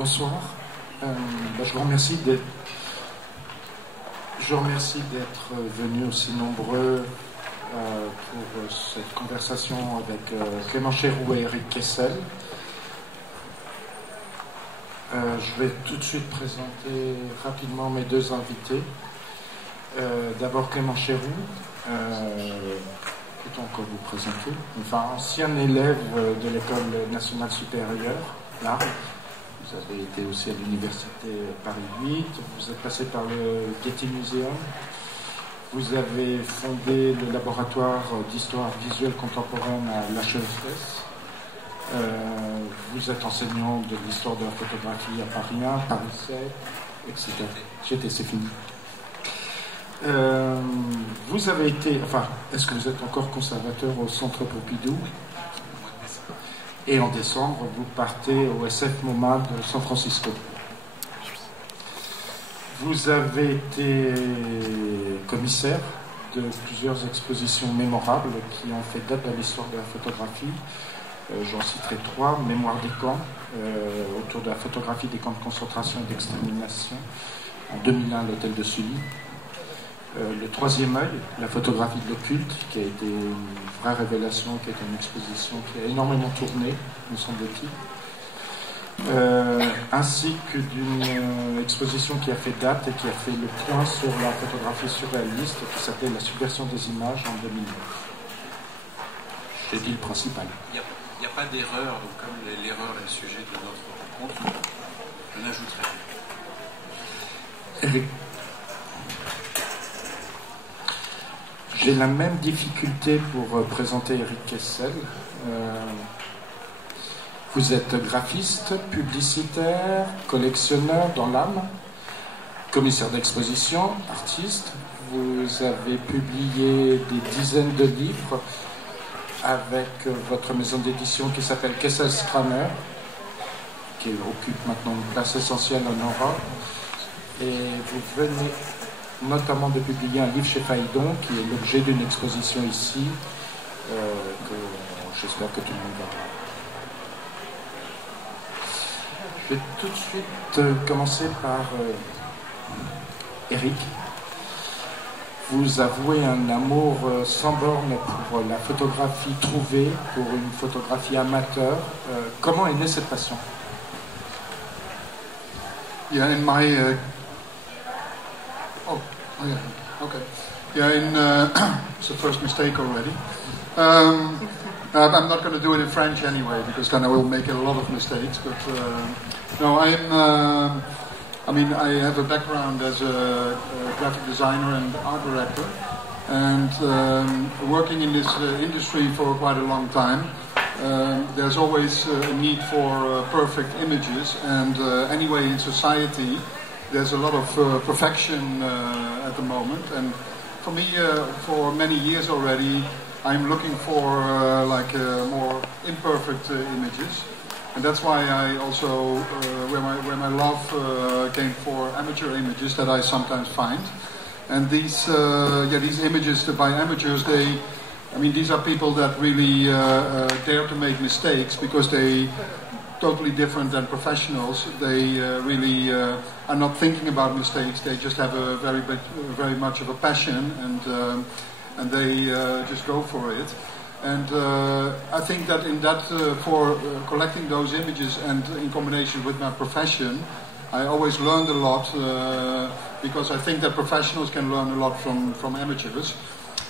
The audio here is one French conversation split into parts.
Bonsoir. Je vous remercie d'être venus aussi nombreux pour cette conversation avec Clément, Chéroux et Erik Kessels. Je vais tout de suite présenter rapidement mes deux invités. D'abord Clément Chéroux, peut-on encore vous présenter, enfin ancien élève de l'école nationale supérieure, l'Arles. Vous avez été aussi à l'université Paris 8, vous êtes passé par le Getty Museum, vous avez fondé le laboratoire d'histoire visuelle contemporaine à l'HESS, vous êtes enseignant de l'histoire de la photographie à Paris 1, Paris 7, etc. C'est fini. Vous avez été, enfin, est-ce que vous êtes encore conservateur au Centre Pompidou? Et en décembre, vous partez au SF MoMA de San Francisco. Vous avez été commissaire de plusieurs expositions mémorables qui ont fait date à l'histoire de la photographie. J'en citerai trois. Mémoire des camps, autour de la photographie des camps de concentration et d'extermination. En 2001, l'hôtel de Sully. Le troisième œil, la photographie de l'occulte, qui a été une vraie révélation, qui a été une exposition qui a énormément tourné, me semble-t-il, ainsi que d'une exposition qui a fait date et qui a fait le point sur la photographie surréaliste, qui s'appelait La subversion des images en 2009. J'ai dit le principal. Il n'y a pas d'erreur, donc comme l'erreur est le sujet de notre rencontre, je n'ajouterai rien. J'ai la même difficulté pour présenter Erik Kessels. Vous êtes graphiste, publicitaire, collectionneur dans l'âme, commissaire d'exposition, artiste. Vous avez publié des dizaines de livres avec votre maison d'édition qui s'appelle Kessels Kramer, qui occupe maintenant une place essentielle en Europe. Et vous venez notamment de publier un livre chez Phaidon qui est l'objet d'une exposition ici que j'espère que tout le monde verra. Je vais tout de suite commencer par Erik. Vous avouez un amour sans borne pour la photographie trouvée, pour une photographie amateur. Comment est née cette passion? Yeah, in my Oh yeah, okay. Yeah, it's the first mistake already. I'm not going to do it in French anyway, because then I will make a lot of mistakes. But no, I have a background as a graphic designer and art director, and working in this industry for quite a long time. There's always a need for perfect images, and anyway, in society, there's a lot of perfection at the moment, and for me, for many years already, I'm looking for more imperfect images, and that's why I also where my love came for amateur images that I sometimes find, and these images by amateurs, these are people that really dare to make mistakes because they totally different than professionals. They really are not thinking about mistakes. They just have a very much of a passion, and they just go for it. And I think that for collecting those images and in combination with my profession, I always learned a lot because I think that professionals can learn a lot from amateurs.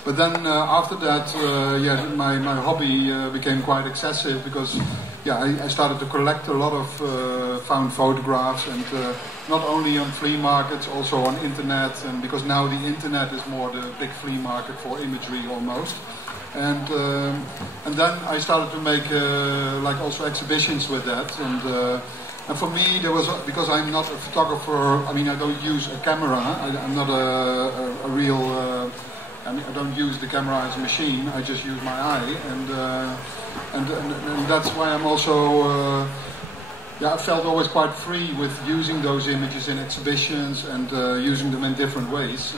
But then after that, my hobby became quite excessive because I started to collect a lot of found photographs, and not only on flea markets, also on internet, and because now the internet is more the big flea market for imagery almost. And then I started to make also exhibitions with that, and for me there was, because I'm not a photographer, I don't use a camera, I'm not a real I don't use the camera as a machine. I just use my eye, and that's why I'm also I felt always quite free with using those images in exhibitions and using them in different ways.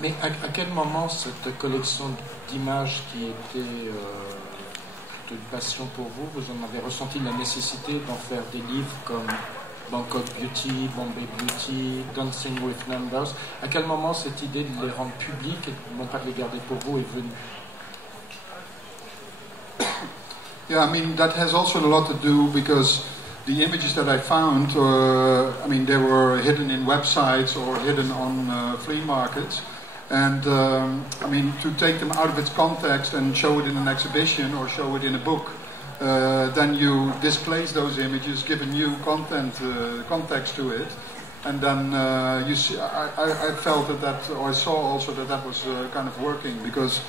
Mais à quel moment cette collection d'images qui était une passion pour vous, vous en avez ressenti la nécessité d'en faire des livres comme Bangkok Beauty, Bombay Beauty, Dancing with Numbers. À quel moment cette idée de les rendre publics et non pas de les garder pour vous est venue? Yeah, I mean, that has also a lot to do because the images that I found, I mean, they were hidden in websites or hidden on flea markets. And, I mean, to take them out of its context and show it in an exhibition or show it in a book, then you displace those images, give a new context to it. And then you see, I felt that, or I saw also that was kind of working, because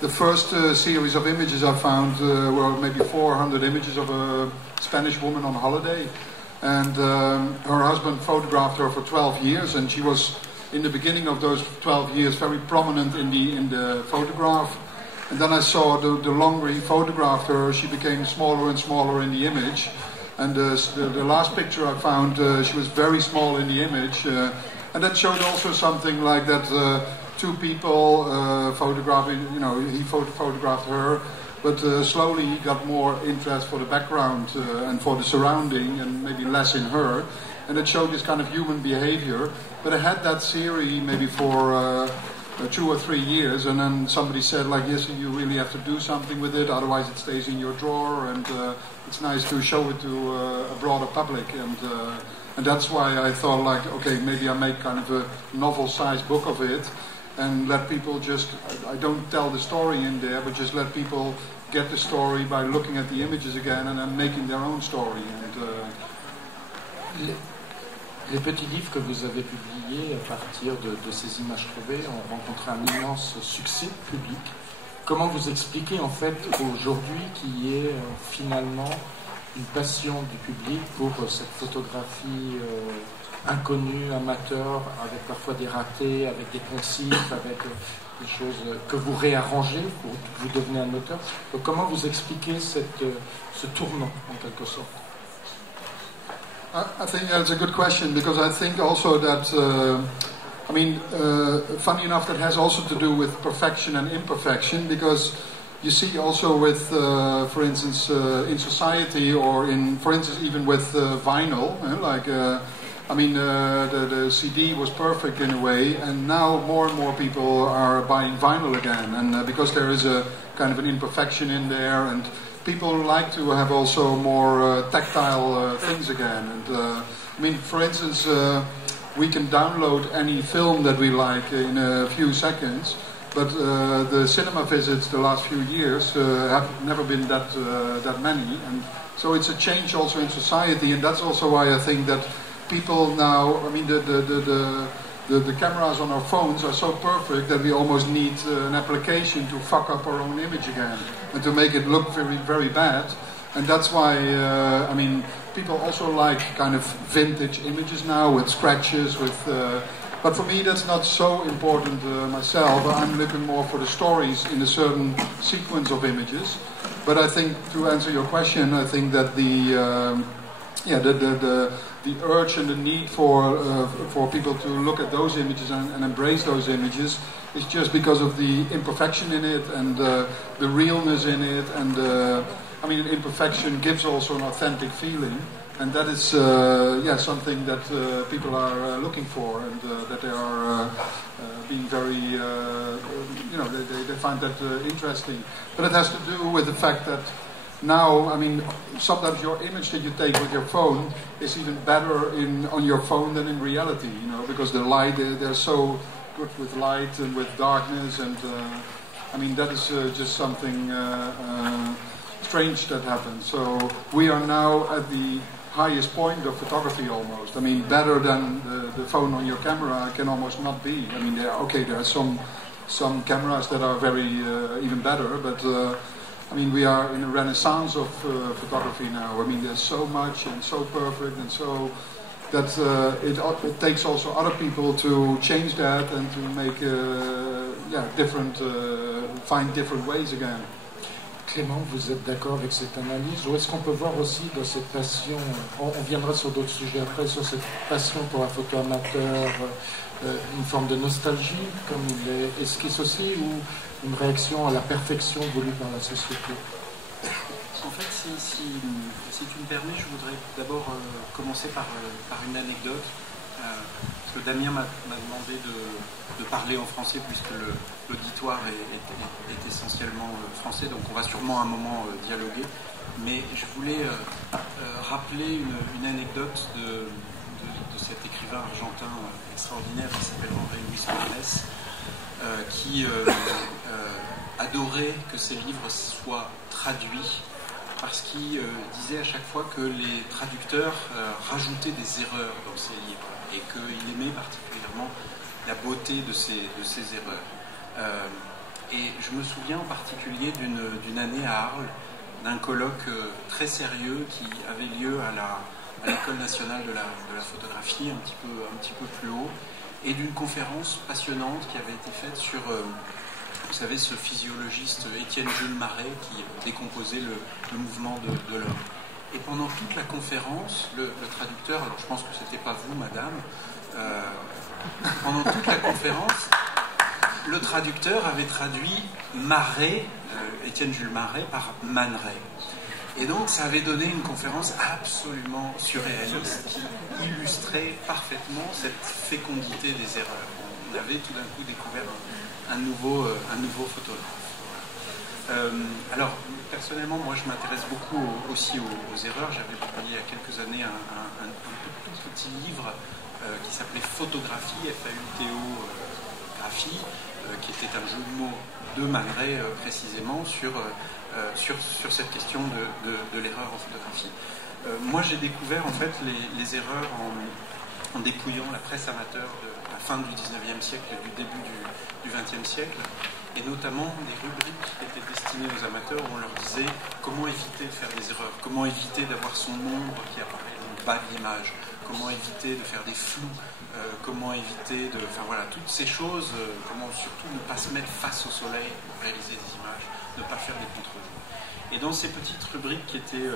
the first series of images I found were maybe 400 images of a Spanish woman on holiday, and her husband photographed her for 12 years, and she was in the beginning of those 12 years very prominent in the photograph. And then I saw the longer he photographed her, she became smaller and smaller in the image. And the last picture I found, she was very small in the image, and that showed also something like that. Two people photographing, you know, he photographed her, but slowly he got more interest for the background and for the surrounding, and maybe less in her, and it showed this kind of human behavior. But I had that series maybe for 2 or 3 years, and then somebody said, like, yes, you really have to do something with it, otherwise it stays in your drawer, and it's nice to show it to a broader public, and that's why I thought, like, okay, maybe I make kind of a novel-sized book of it, and let people just, I don't tell the story in there, but just let people get the story by looking at the images again and then making their own story. Les petits livres que vous avez publiés à partir de ces images trouvées ont rencontré un immense succès public. Comment vous expliquez en fait aujourd'hui qu'il y ait finalement une passion du public pour cette photographie inconnue, amateur, avec parfois des ratés, avec des poncifs, avec des choses que vous réarrangez, vous devenez un auteur. Donc, comment vous expliquez ce tournant en quelque sorte? I think that's a good question, because I think also that, I mean, funny enough, that has also to do with perfection and imperfection, because you see also with, for instance, in society, or in, for instance, even with vinyl, like, I mean, the CD was perfect in a way, and now more and more people are buying vinyl again, and because there is a kind of an imperfection in there, and people like to have also more tactile things again. And I mean, for instance, we can download any film that we like in a few seconds, but the cinema visits the last few years have never been that many, and so it's a change also in society, and that's also why I think that people now, I mean, the cameras on our phones are so perfect that we almost need an application to fuck up our own image again and to make it look very, very bad. And that's why, I mean, people also like kind of vintage images now with scratches, with. But for me, that's not so important myself. I'm looking more for the stories in a certain sequence of images. But I think, to answer your question, I think that the urge and the need for people to look at those images and embrace those images is just because of the imperfection in it and the realness in it, and I mean, imperfection gives also an authentic feeling, and that is something that people are looking for, and that they are being very they find that interesting. But it has to do with the fact that now, I mean, sometimes your image that you take with your phone is even better on your phone than in reality, you know, because the light, they're so good with light and with darkness, and I mean, that is just something strange that happens. So we are now at the highest point of photography almost. I mean, better than the phone on your camera can almost not be. I mean, there are some cameras that are very even better, but I mean, we are in a renaissance of photography now. I mean, there's so much and so perfect, and so that it takes also other people to change that and to make find different ways again. Clément, vous êtes d'accord avec cette analyse? Ou est-ce qu'on peut voir aussi dans cette passion, on viendra sur d'autres sujets après, sur cette passion pour la photo amateur, une forme de nostalgie, comme il est esquisse aussi, ou une réaction à la perfection voulue par la société? En fait, si tu me permets, je voudrais d'abord commencer par une anecdote. Parce que Damien m'a demandé de parler en français puisque l'auditoire est essentiellement français, donc on va sûrement à un moment dialoguer. Mais je voulais rappeler une anecdote de cet écrivain argentin extraordinaire qui s'appelle Luis Borges, qui adorait que ses livres soient traduits parce qu'il disait à chaque fois que les traducteurs rajoutaient des erreurs dans ses livres et qu'il aimait particulièrement la beauté de ces erreurs. Et je me souviens en particulier d'une année à Arles, d'un colloque très sérieux qui avait lieu à l'École nationale de la photographie, un petit peu plus haut, et d'une conférence passionnante qui avait été faite sur, vous savez, ce physiologiste Étienne Jules Marais qui décomposait le mouvement de l'homme. Et pendant toute la conférence, le traducteur, alors je pense que c'était pas vous, madame, pendant toute la conférence, le traducteur avait traduit Marais, Étienne Jules Marais, par Man Ray. Et donc ça avait donné une conférence absolument surréaliste qui illustrait parfaitement cette fécondité des erreurs. On avait tout d'un coup découvert un nouveau photographe. Alors, personnellement, moi je m'intéresse beaucoup aussi aux erreurs. J'avais publié il y a quelques années un tout petit livre qui s'appelait Photographie, F-A-U-T-O-Graphie, qui était un jeu de mots de Malgré précisément sur cette question de l'erreur en photographie. Moi j'ai découvert en fait les erreurs en dépouillant la presse amateur de la fin du 19e siècle et du début du 20e siècle, et notamment des rubriques qui étaient destinées aux amateurs où on leur disait comment éviter de faire des erreurs, comment éviter d'avoir son ombre qui apparaît dans le bas de l'image, comment éviter de faire des flous, comment éviter de... Enfin voilà, toutes ces choses, comment surtout ne pas se mettre face au soleil pour réaliser des images, ne pas faire des contre-jours. Et dans ces petites rubriques qui étaient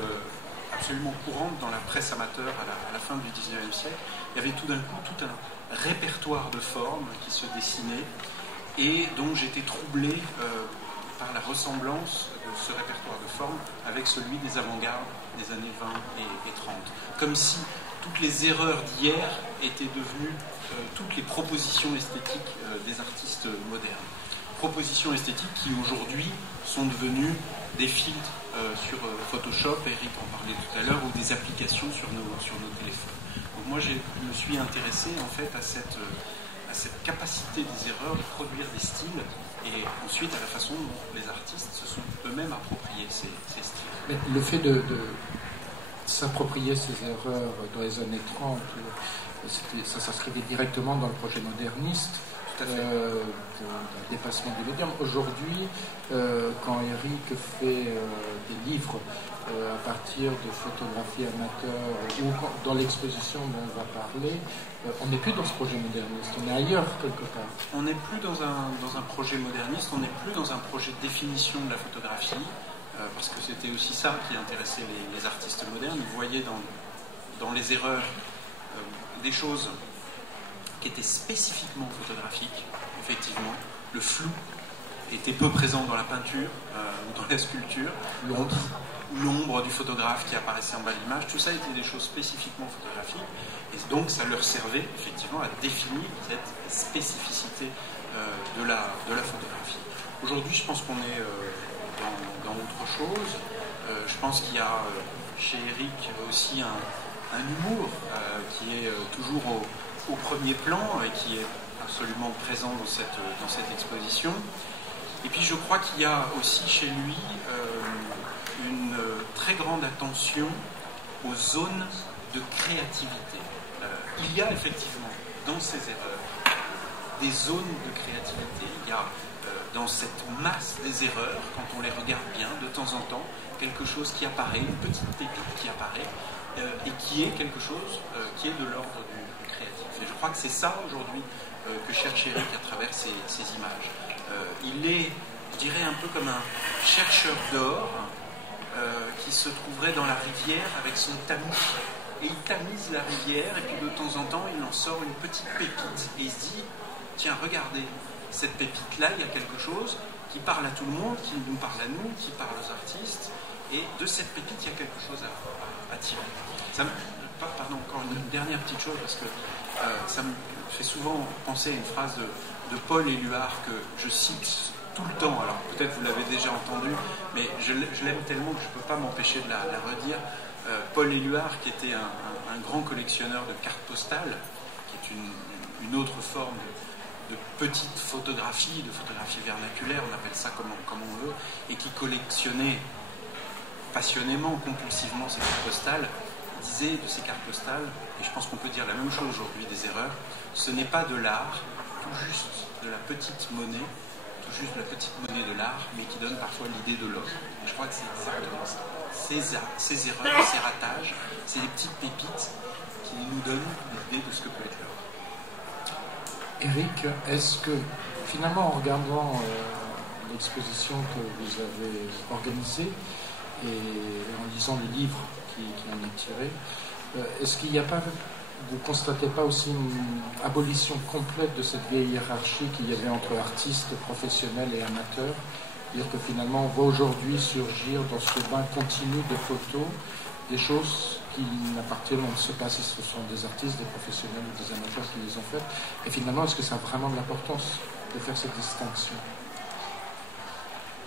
absolument courantes dans la presse amateur à la fin du 19e siècle, il y avait tout d'un coup tout un répertoire de formes qui se dessinait et dont j'étais troublé par la ressemblance de ce répertoire de formes avec celui des avant-gardes des années 20 et 30. Comme si toutes les erreurs d'hier étaient devenues toutes les propositions esthétiques des artistes modernes. Propositions esthétiques qui aujourd'hui sont devenues des filtres sur Photoshop, Erik en parlait tout à l'heure, ou des applications sur nos téléphones. Donc moi je me suis intéressé en fait à cette capacité des erreurs de produire des styles et ensuite à la façon dont les artistes se sont eux-mêmes appropriés ces styles. Mais le fait de s'approprier ces erreurs dans les années 30, ça s'inscrivait directement dans le projet moderniste pour le dépassement du médium. Aujourd'hui, quand Erik fait des livres à partir de photographies amateurs ou dans l'exposition dont on va parler, on n'est plus dans ce projet moderniste, on est ailleurs quelque part. On n'est plus dans un projet moderniste, on n'est plus dans un projet de définition de la photographie, parce que c'était aussi ça qui intéressait les artistes modernes. Ils voyaient dans les erreurs des choses qui étaient spécifiquement photographiques, effectivement. Le flou était peu présent dans la peinture ou dans la sculpture. L'ombre du photographe qui apparaissait en bas de l'image, tout ça était des choses spécifiquement photographiques, et donc ça leur servait effectivement à définir cette spécificité de la photographie. Aujourd'hui, je pense qu'on est dans autre chose. Je pense qu'il y a chez Erik aussi un humour qui est toujours au premier plan et qui est absolument présent dans cette exposition. Et puis je crois qu'il y a aussi chez lui une très grande attention aux zones de créativité. Il y a effectivement dans ces erreurs des zones de créativité. Il y a dans cette masse des erreurs, quand on les regarde bien, de temps en temps, quelque chose qui apparaît, une petite pépite qui apparaît, et qui est quelque chose qui est de l'ordre du créatif. Et je crois que c'est ça aujourd'hui que cherche Erik à travers ces images. Il est, je dirais, un peu comme un chercheur d'or qui se trouverait dans la rivière avec son tamis. Et il tamise la rivière, et puis de temps en temps, il en sort une petite pépite. Et il se dit, tiens, regardez, cette pépite-là, il y a quelque chose qui parle à tout le monde, qui nous parle à nous, qui parle aux artistes. Et de cette pépite, il y a quelque chose à tirer. Pardon, encore une dernière petite chose, parce que ça me fait souvent penser à une phrase de Paul Éluard que je cite tout le temps. Alors peut-être vous l'avez déjà entendu, mais je l'aime tellement que je ne peux pas m'empêcher de la redire. Paul Éluard, qui était un grand collectionneur de cartes postales, qui est une autre forme de petite photographie, de photographie vernaculaire, on appelle ça comme on veut, et qui collectionnait passionnément, compulsivement ces cartes postales, disait de ces cartes postales, et je pense qu'on peut dire la même chose aujourd'hui des erreurs, ce n'est pas de l'art, tout juste de la petite monnaie, tout juste de la petite monnaie de l'art, mais qui donne parfois l'idée de l'or. Et je crois que c'est exactement ça. Ces erreurs, ces ratages, c'est des petites pépites qui nous donnent l'idée de ce que peut être l'or. Erik, est-ce que finalement en regardant l'exposition que vous avez organisée et en lisant le livre qui en est tiré, est-ce qu'il n'y a pas, vous ne constatez pas aussi une abolition complète de cette vieille hiérarchie qu'il y avait entre artistes, professionnels et amateurs? C'est-à-dire que finalement on voit aujourd'hui surgir dans ce bain continu de photos des choses qui n'appartiennent, on ne sait pas si ce sont des artistes, des professionnels ou des amateurs qui les ont faites. Et finalement, est-ce que ça a vraiment de l'importance de faire cette distinction?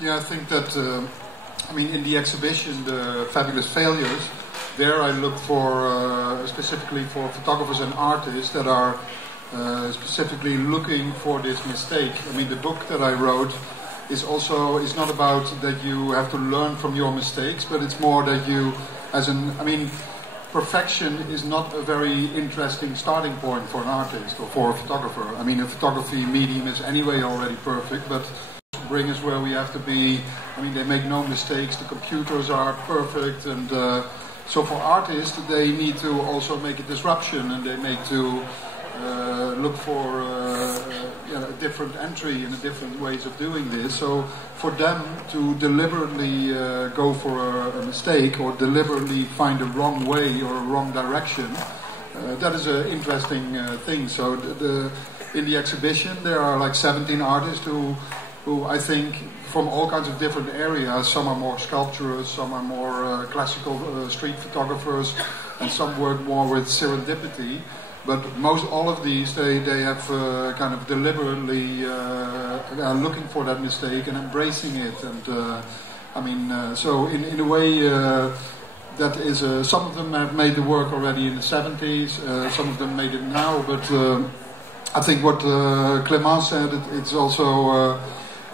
Yeah, I think that, in the exhibition, the Fabulous Failures, there I look for, specifically for photographers and artists that are specifically looking for this mistake. The book that I wrote is not about that you have to learn from your mistakes, but it's more that you, perfection is not a very interesting starting point for an artist or for a photographer. A photography medium is anyway already perfect, but bring us where we have to be. They make no mistakes, the computers are perfect, and so for artists, they need to also make a disruption, and they make to look for a different entry and different ways of doing this. So for them to deliberately go for a mistake or deliberately find a wrong way or a wrong direction, that is an interesting thing. So in the exhibition there are like 17 artists who I think from all kinds of different areas. Some are more sculptors, some are more classical street photographers, and some work more with serendipity. But all of these, they have kind of deliberately looking for that mistake and embracing it. And so in a way, that is some of them have made the work already in the 70s. Some of them made it now. But I think what Clément said, it's also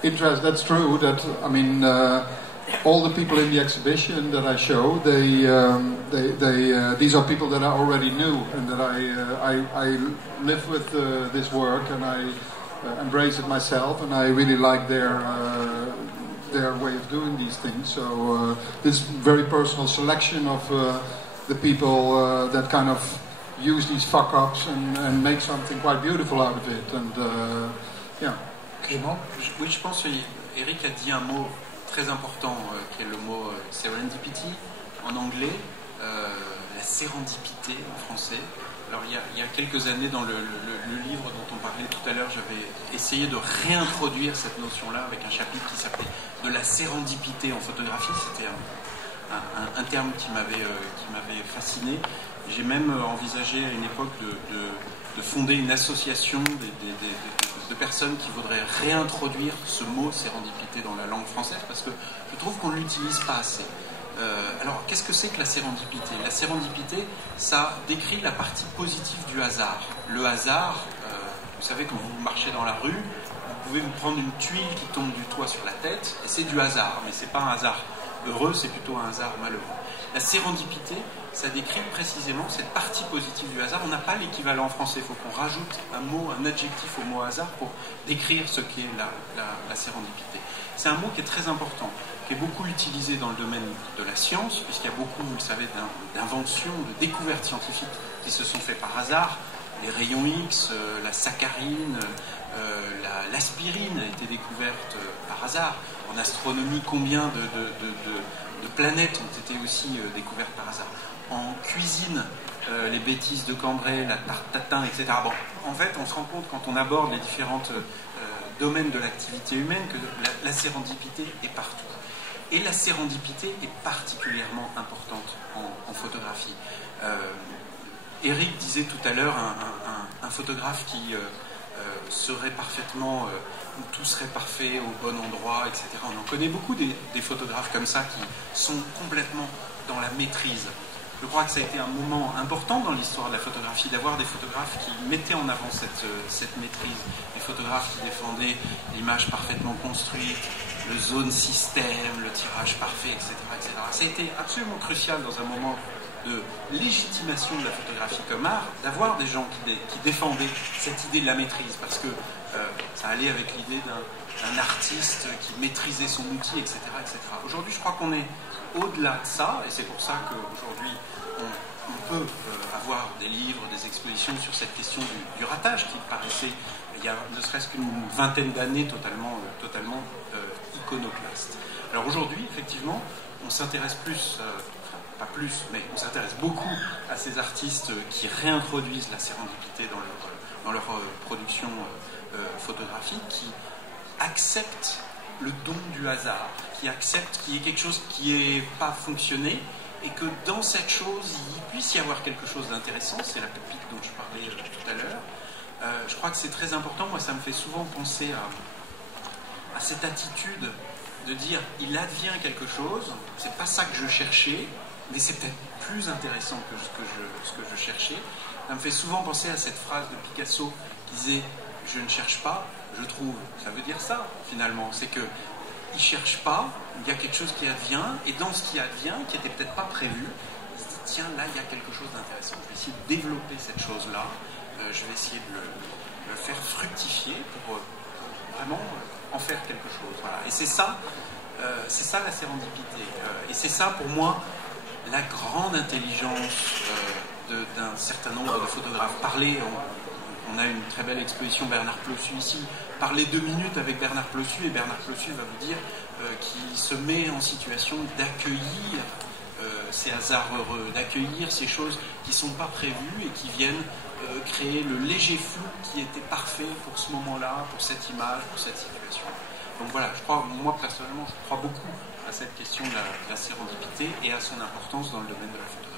interesting. That's true. That all the people in the exhibition that I show, these are people that I already knew, and that I live with this work, and I embrace it myself, and I really like their way of doing these things. So this very personal selection of the people that kind of use these fuck-ups and make something quite beautiful out of it. And yeah. Clément? Oui, je pense que Erik a dit un mot très important, qui est le mot serendipity en anglais, la sérendipité en français. Alors il y a quelques années dans le livre dont on parlait tout à l'heure, j'avais essayé de réintroduire cette notion-là avec un chapitre qui s'appelait de la sérendipité en photographie. C'était un terme qui m'avait fasciné. J'ai même envisagé à une époque de fonder une association de personnes qui voudraient réintroduire ce mot sérendipité dans la langue française, parce que je trouve qu'on ne l'utilise pas assez. Alors, qu'est-ce que c'est que la sérendipité? La sérendipité, ça décrit la partie positive du hasard. Le hasard, vous savez, quand vous marchez dans la rue, vous pouvez vous prendre une tuile qui tombe du toit sur la tête, et c'est du hasard, mais c'est pas un hasard heureux, c'est plutôt un hasard malheureux. La sérendipité, ça décrit précisément cette partie positive du hasard. On n'a pas l'équivalent en français, il faut qu'on rajoute un adjectif au mot hasard pour décrire ce qu'est la sérendipité. C'est un mot qui est très important, qui est beaucoup utilisé dans le domaine de la science, puisqu'il y a beaucoup, vous le savez, d'inventions, de découvertes scientifiques qui se sont faites par hasard. Les rayons X, la saccharine, l'aspirine a été découverte par hasard. En astronomie, combien de planètes ont été aussi découvertes par hasard. En cuisine, les bêtises de Cambrai, la tarte tatin, etc. Bon, en fait, on se rend compte quand on aborde les différents domaines de l'activité humaine que la sérendipité est partout. Et la sérendipité est particulièrement importante en photographie. Erik disait tout à l'heure un photographe qui serait parfaitement, où tout serait parfait au bon endroit, etc. On en connaît beaucoup des photographes comme ça qui sont complètement dans la maîtrise. Je crois que ça a été un moment important dans l'histoire de la photographie d'avoir des photographes qui mettaient en avant cette maîtrise, des photographes qui défendaient l'image parfaitement construite, le zone système, le tirage parfait, etc., etc. Ça a été absolument crucial dans un moment de légitimation de la photographie comme art, d'avoir des gens qui défendaient cette idée de la maîtrise, parce que ça allait avec l'idée d'un artiste qui maîtrisait son outil, etc., etc. Aujourd'hui, je crois qu'on est au-delà de ça, et c'est pour ça qu'aujourd'hui, on peut avoir des livres, des expositions sur cette question du ratage qui paraissait, il y a ne serait-ce qu'une vingtaine d'années, totalement iconoclaste. Alors aujourd'hui, effectivement, on s'intéresse plus, pas plus, mais on s'intéresse beaucoup à ces artistes qui réintroduisent la sérendipité dans leur production photographique, qui acceptent le don du hasard, qui acceptent qu'il y ait quelque chose qui n'ait pas fonctionné et que dans cette chose, il puisse y avoir quelque chose d'intéressant. C'est la pépite dont je parlais tout à l'heure. Je crois que c'est très important. Moi, ça me fait souvent penser à cette attitude de dire il advient quelque chose, c'est pas ça que je cherchais, mais c'est peut-être plus intéressant que ce que je cherchais. Ça me fait souvent penser à cette phrase de Picasso qui disait je ne cherche pas, je trouve. Ça veut dire ça, finalement. C'est que il ne cherche pas, il y a quelque chose qui advient, et dans ce qui advient, qui n'était peut-être pas prévu, il se dit tiens, là, il y a quelque chose d'intéressant. Je vais essayer de développer cette chose-là, je vais essayer de le faire fructifier pour vraiment en faire quelque chose. Voilà. Et c'est ça la sérendipité. Et c'est ça, pour moi, la grande intelligence d'un certain nombre de photographes. On a une très belle exposition Bernard Plossu ici. Parlez 2 minutes avec Bernard Plossu et Bernard Plossu va vous dire qu'il se met en situation d'accueillir ces hasards heureux, d'accueillir ces choses qui ne sont pas prévues et qui viennent créer le léger flou qui était parfait pour ce moment-là, pour cette image, pour cette situation. Donc voilà, moi personnellement, je crois beaucoup à cette question de la sérendipité et à son importance dans le domaine de la photographie.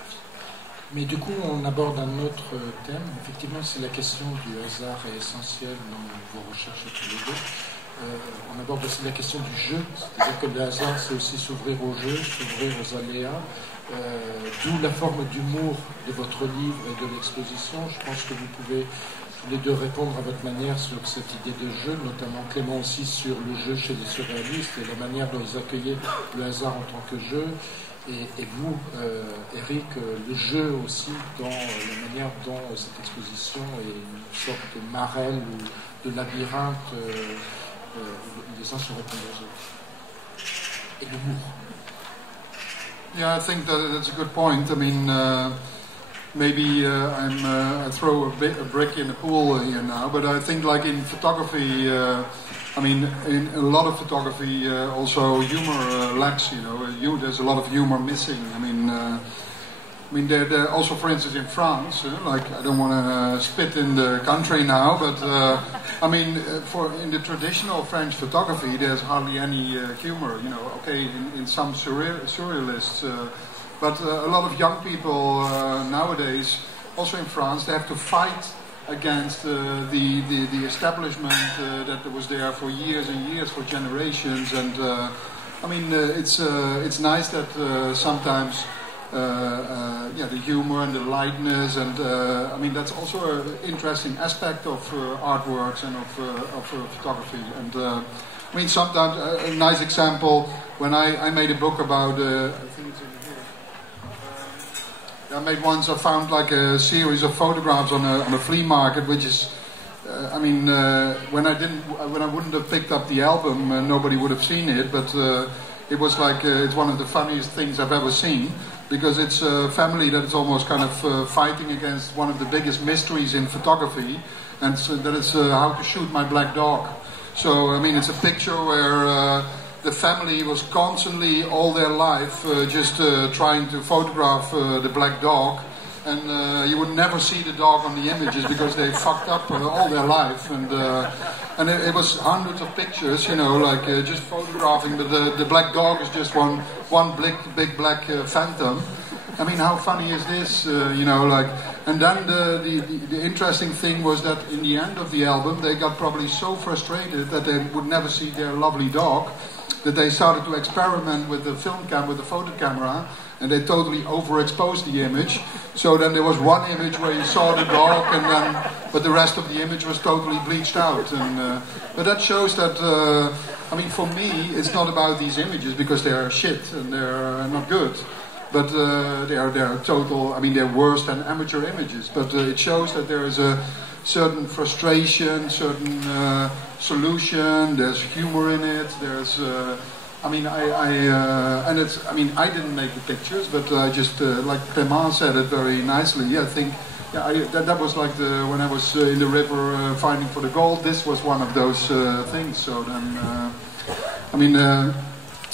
Mais du coup, on aborde un autre thème. Effectivement, c'est la question du hasard est essentielle dans vos recherches tous les deux. On aborde aussi la question du jeu. C'est-à-dire que le hasard, c'est aussi s'ouvrir au jeu, s'ouvrir aux aléas. D'où la forme d'humour de votre livre et de l'exposition. Je pense que vous pouvez tous les deux répondre à votre manière sur cette idée de jeu, notamment Clément aussi sur le jeu chez les surréalistes et la manière dont ils accueillaient le hasard en tant que jeu. Et vous, Erik, le jeu aussi dans la manière dont cette exposition est une sorte de marelle ou de labyrinthe où les uns se répondent aux autres. Et l'humour. Yeah, I think that's a good point. I mean, maybe I throw a brick in the pool here now, but I think like in photography, I mean, in a lot of photography, also humor lacks. There's a lot of humor missing. I mean, there also, for instance, in France, like I don't want to spit in the country now, but I mean, in the traditional French photography, there's hardly any humor. Okay, in some surrealists, but a lot of young people nowadays, also in France, they have to fight against the establishment that was there for years and years, for generations, and I mean it's nice that sometimes the humor and the lightness, and I mean that's also an interesting aspect of artworks and of photography. And I mean sometimes a nice example when I made a book about I think it's in here. I made once. I found like a series of photographs on a flea market, which is, I mean, when I wouldn't have picked up the album, nobody would have seen it. But it was like it's one of the funniest things I've ever seen, because it's a family that is almost kind of fighting against one of the biggest mysteries in photography, and so that is how to shoot my black dog. So I mean, it's a picture where the family was constantly all their life just trying to photograph the black dog, and you would never see the dog on the images because they fucked up all their life, and it was hundreds of pictures, you know, like just photographing, but the black dog is just one big black phantom. I mean, how funny is this, you know, like, and then the interesting thing was that in the end of the album, they got probably so frustrated that they would never see their lovely dog, that they started to experiment with the with the photo camera, and they totally overexposed the image. So then there was one image where you saw the dog, but the rest of the image was totally bleached out. And but that shows that, I mean, for me, it's not about these images because they are shit and they're not good. But they are total, I mean, they're worse than amateur images. But it shows that there is a certain frustration, certain solution, there's humor in it, there's... I mean, and it's. I mean, I didn't make the pictures, but I just like Clément said it very nicely. Yeah, I think that was like when I was in the river finding for the gold. This was one of those things. So then, I mean,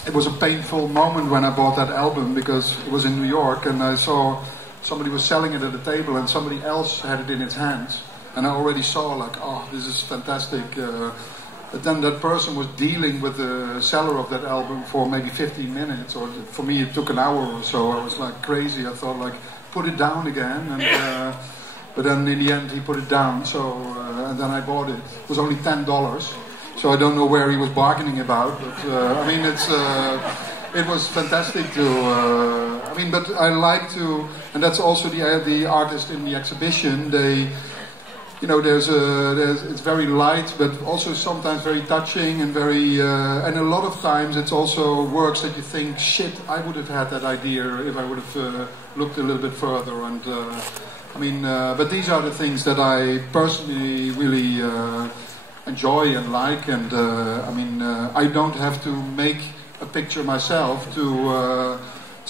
it was a painful moment when I bought that album because it was in New York, and I saw somebody was selling it at the table, and somebody else had it in its hands, and I already saw like, oh, this is fantastic. But then that person was dealing with the seller of that album for maybe 15 minutes, or for me it took an hour or so. I was like crazy. I thought like, put it down again. And, but then in the end he put it down. So and then I bought it. It was only $10. So I don't know where he was bargaining about. But I mean, it was fantastic to. I mean, but I like to, and that's also the artist in the exhibition. They. You know, it's very light, but also sometimes very touching and very, and a lot of times it's also works that you think, shit, I would have had that idea if I would have looked a little bit further. And I mean, but these are the things that I personally really enjoy and like. And I mean, I don't have to make a picture myself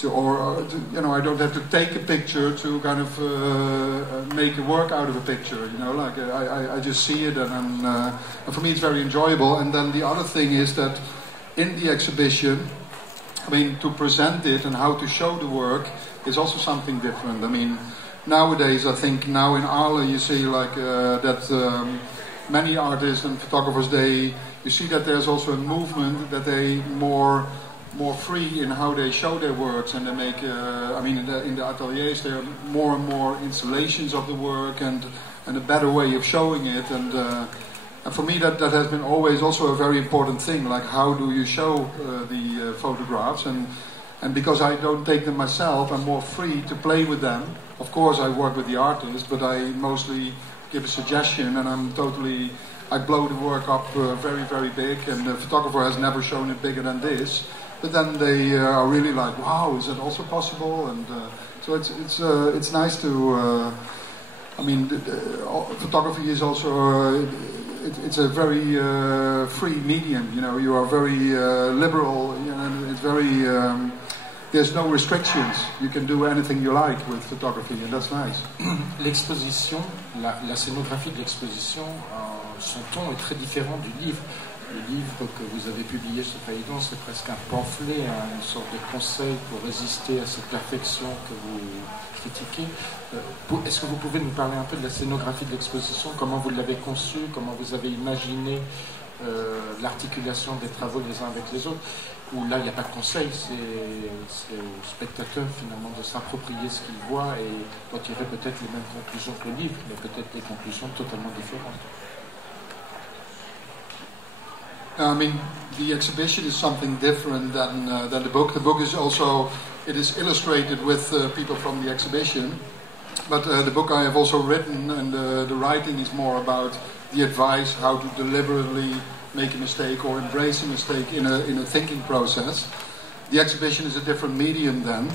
you know, I don't have to take a picture to kind of make a work out of a picture. You know, like I just see it, and for me it's very enjoyable. And then the other thing is that in the exhibition, I mean, to present it and how to show the work is also something different. I mean, nowadays I think now in Arles you see like that many artists and photographers, you see that there's also a movement that they more free in how they show their works, and they make, I mean, in the ateliers there are more and more installations of the work and a better way of showing it, and for me that has been always also a very important thing, like how do you show the photographs, and because I don't take them myself, I'm more free to play with them. Of course I work with the artist, but I mostly give a suggestion, and I blow the work up very, very big, and the photographer has never shown it bigger than this. But then they are really like, wow, is that also possible? And so it's nice to. I mean, photography is also it's a very free medium. You know, you are very liberal. You know, it's very. There's no restrictions. You can do anything you like with photography, and that's nice. L'exposition, la scénographie de l'exposition, son ton est très différent du livre. Le livre que vous avez publié chez Feuilleton, c'est presque un pamphlet, une sorte de conseil pour résister à cette perfection que vous critiquez. Est-ce que vous pouvez nous parler un peu de la scénographie de l'exposition, comment vous l'avez conçue, comment vous avez imaginé l'articulation des travaux les uns avec les autres, où là il n'y a pas de conseil, c'est au spectateur finalement de s'approprier ce qu'il voit et d'en tirer peut-être les mêmes conclusions que le livre, mais peut-être des conclusions totalement différentes. I mean, the exhibition is something different than the book. The book is also, it is illustrated with people from the exhibition, but the book I have also written, and the writing is more about the advice how to deliberately make a mistake or embrace a mistake in a thinking process. The exhibition is a different medium then,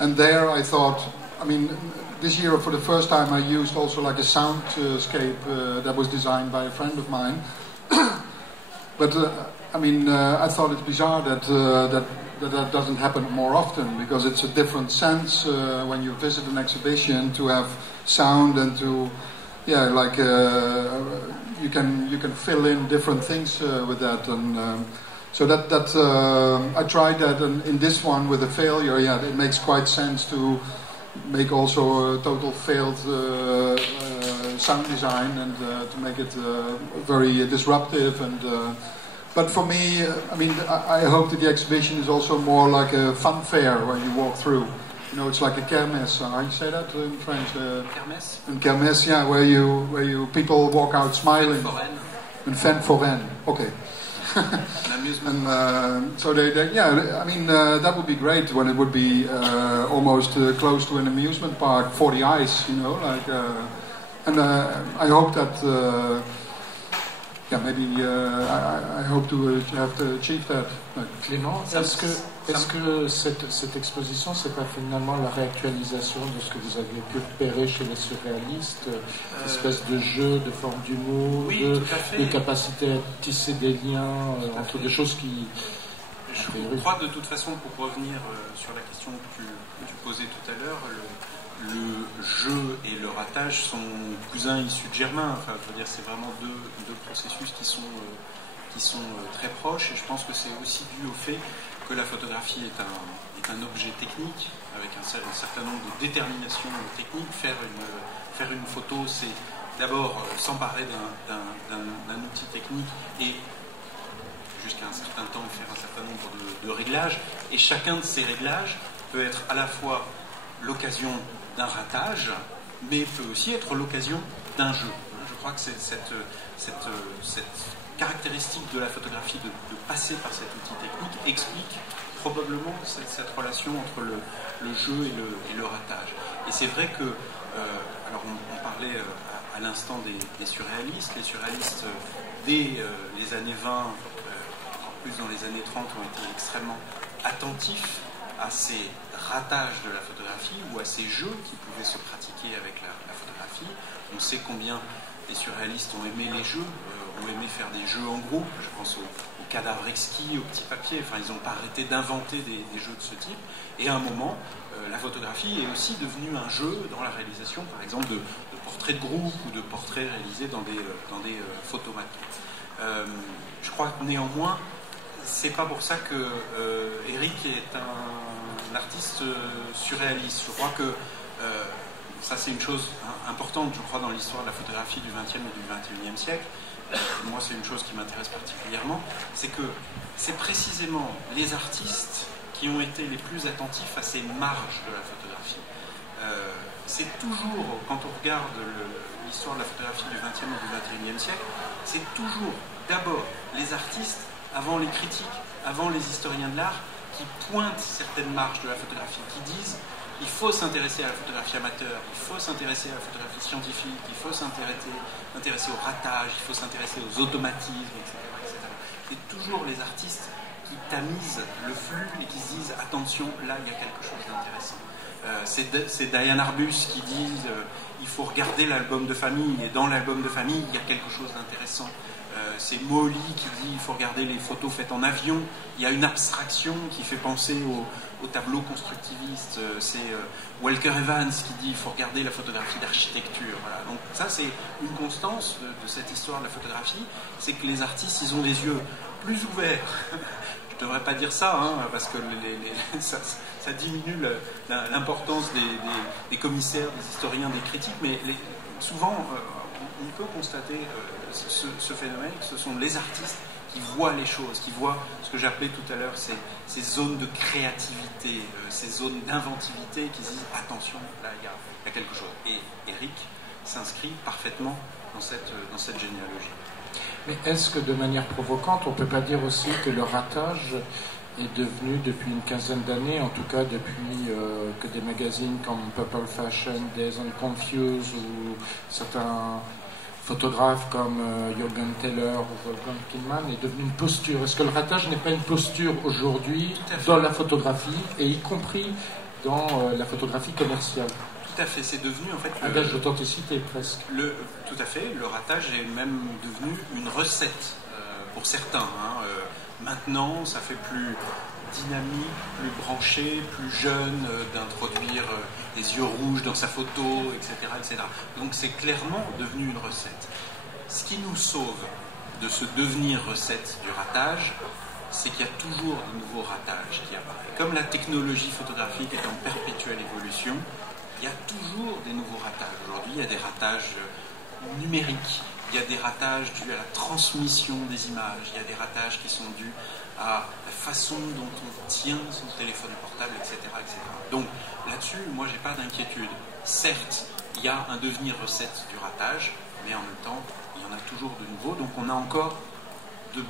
and there I thought, I mean, this year for the first time I used also like a soundscape that was designed by a friend of mine. But I mean, I thought it's bizarre that doesn't happen more often, because it's a different sense when you visit an exhibition to have sound and to, yeah, like you can fill in different things with that, and so that I tried that, and in this one with a failure, yeah, it makes quite sense to make also a total failed sound design and to make it very disruptive. And but for me, I mean, I hope that the exhibition is also more like a fun fair where you walk through. You know, it's like a kermesse. How you say that in French? Kermesse. A kermesse, yeah, where you people walk out smiling. Foraine. Een fan foraine. Okay. And so yeah, I mean, that would be great when it would be almost close to an amusement park for the eyes, you know, like, and I hope that, yeah, maybe I hope to have to achieve that. Clément, est-ce que cette exposition, c'est pas finalement la réactualisation de ce que vous aviez pu repérer chez les surréalistes, une espèce de jeu, de forme d'humour, oui, de capacité à tisser des liens entre des choses qui... Je crois de toute façon, pour revenir sur la question que tu posais tout à l'heure, le jeu et le ratage sont cousins issus de germain. Enfin, je veux dire, c'est vraiment deux processus qui sont très proches, et je pense que c'est aussi dû au fait que la photographie est un objet technique, avec un certain nombre de déterminations techniques. Faire une photo, c'est d'abord s'emparer d'un outil technique et jusqu'à un certain temps faire un certain nombre de réglages, et chacun de ces réglages peut être à la fois l'occasion d'un ratage, mais peut aussi être l'occasion d'un jeu. Je crois que cette caractéristique de la photographie de passer par cet outil technique explique probablement cette relation entre le jeu et le ratage. Et c'est vrai que, alors on parlait à l'instant des surréalistes. Les surréalistes, dès les années 20, encore plus dans les années 30, ont été extrêmement attentifs à ces ratages de la photographie ou à ces jeux qui pouvaient se pratiquer avec la photographie. On sait combien les surréalistes ont aimé les jeux, ont aimé faire des jeux en groupe. Je pense aux cadavres exquis, aux petits papiers. Enfin, ils n'ont pas arrêté d'inventer des jeux de ce type. Et à un moment, la photographie est aussi devenue un jeu dans la réalisation, par exemple, de portraits de groupe ou de portraits réalisés dans des photomaquettes. Je crois que néanmoins, c'est pas pour ça que Erik est un artiste surréaliste. Je crois que ça, c'est une chose importante, je crois, dans l'histoire de la photographie du XXe et du XXIe siècle. Moi, c'est une chose qui m'intéresse particulièrement, c'est que c'est précisément les artistes qui ont été les plus attentifs à ces marges de la photographie. C'est toujours, quand on regarde l'histoire de la photographie du XXe et du XXIe siècle, c'est toujours d'abord les artistes, avant les critiques, avant les historiens de l'art, qui pointent certaines marges de la photographie, qui disent il faut s'intéresser à la photographie amateur, il faut s'intéresser à la photographie scientifique, il faut s'intéresser au ratage, il faut s'intéresser aux automatismes, etc., etc. C'est toujours les artistes qui tamisent le flux et qui se disent attention, là il y a quelque chose d'intéressant. C'est Diane Arbus qui dit il faut regarder l'album de famille, et dans l'album de famille il y a quelque chose d'intéressant. C'est Molly qui dit il faut regarder les photos faites en avion, il y a une abstraction qui fait penser au tableau constructiviste. C'est Walker Evans qui dit il faut regarder la photographie d'architecture. Voilà. Donc ça, c'est une constance de cette histoire de la photographie, c'est que les artistes, ils ont des yeux plus ouverts. Je ne devrais pas dire ça, parce que ça diminue l'importance des commissaires, des historiens, des critiques, mais souvent on peut constater ce phénomène, que ce sont les artistes qui voient les choses, qui voient ce que j'appelais tout à l'heure ces zones de créativité, ces zones d'inventivité, qui se disent attention, là il y a quelque chose. Et Erik s'inscrit parfaitement dans cette généalogie. Mais est-ce que de manière provocante, on ne peut pas dire aussi que le ratage est devenu depuis une quinzaine d'années, en tout cas depuis que des magazines comme Purple Fashion, Days and Confused ou certains photographes comme Jürgen Teller ou Wolfgang Killman est devenu une posture. Est-ce que le ratage n'est pas une posture aujourd'hui dans la photographie, et y compris dans la photographie commerciale? Tout à fait, c'est devenu en fait un gage d'authenticité presque. Tout à fait, le ratage est même devenu une recette pour certains. Maintenant, ça fait plus dynamique, plus branché, plus jeune d'introduire les yeux rouges dans sa photo, etc., etc. Donc c'est clairement devenu une recette. Ce qui nous sauve de ce devenir recette du ratage, c'est qu'il y a toujours de nouveaux ratages qui apparaissent. Comme la technologie photographique est en perpétuelle évolution, il y a toujours des nouveaux ratages. Aujourd'hui, il y a des ratages numériques, il y a des ratages dus à la transmission des images, il y a des ratages qui sont dus à la façon dont on tient son téléphone portable, etc. etc. Donc là-dessus, moi, j'ai pas d'inquiétude. Certes, il y a un devenir recette du ratage, mais en même temps, il y en a toujours de nouveaux. Donc on a encore de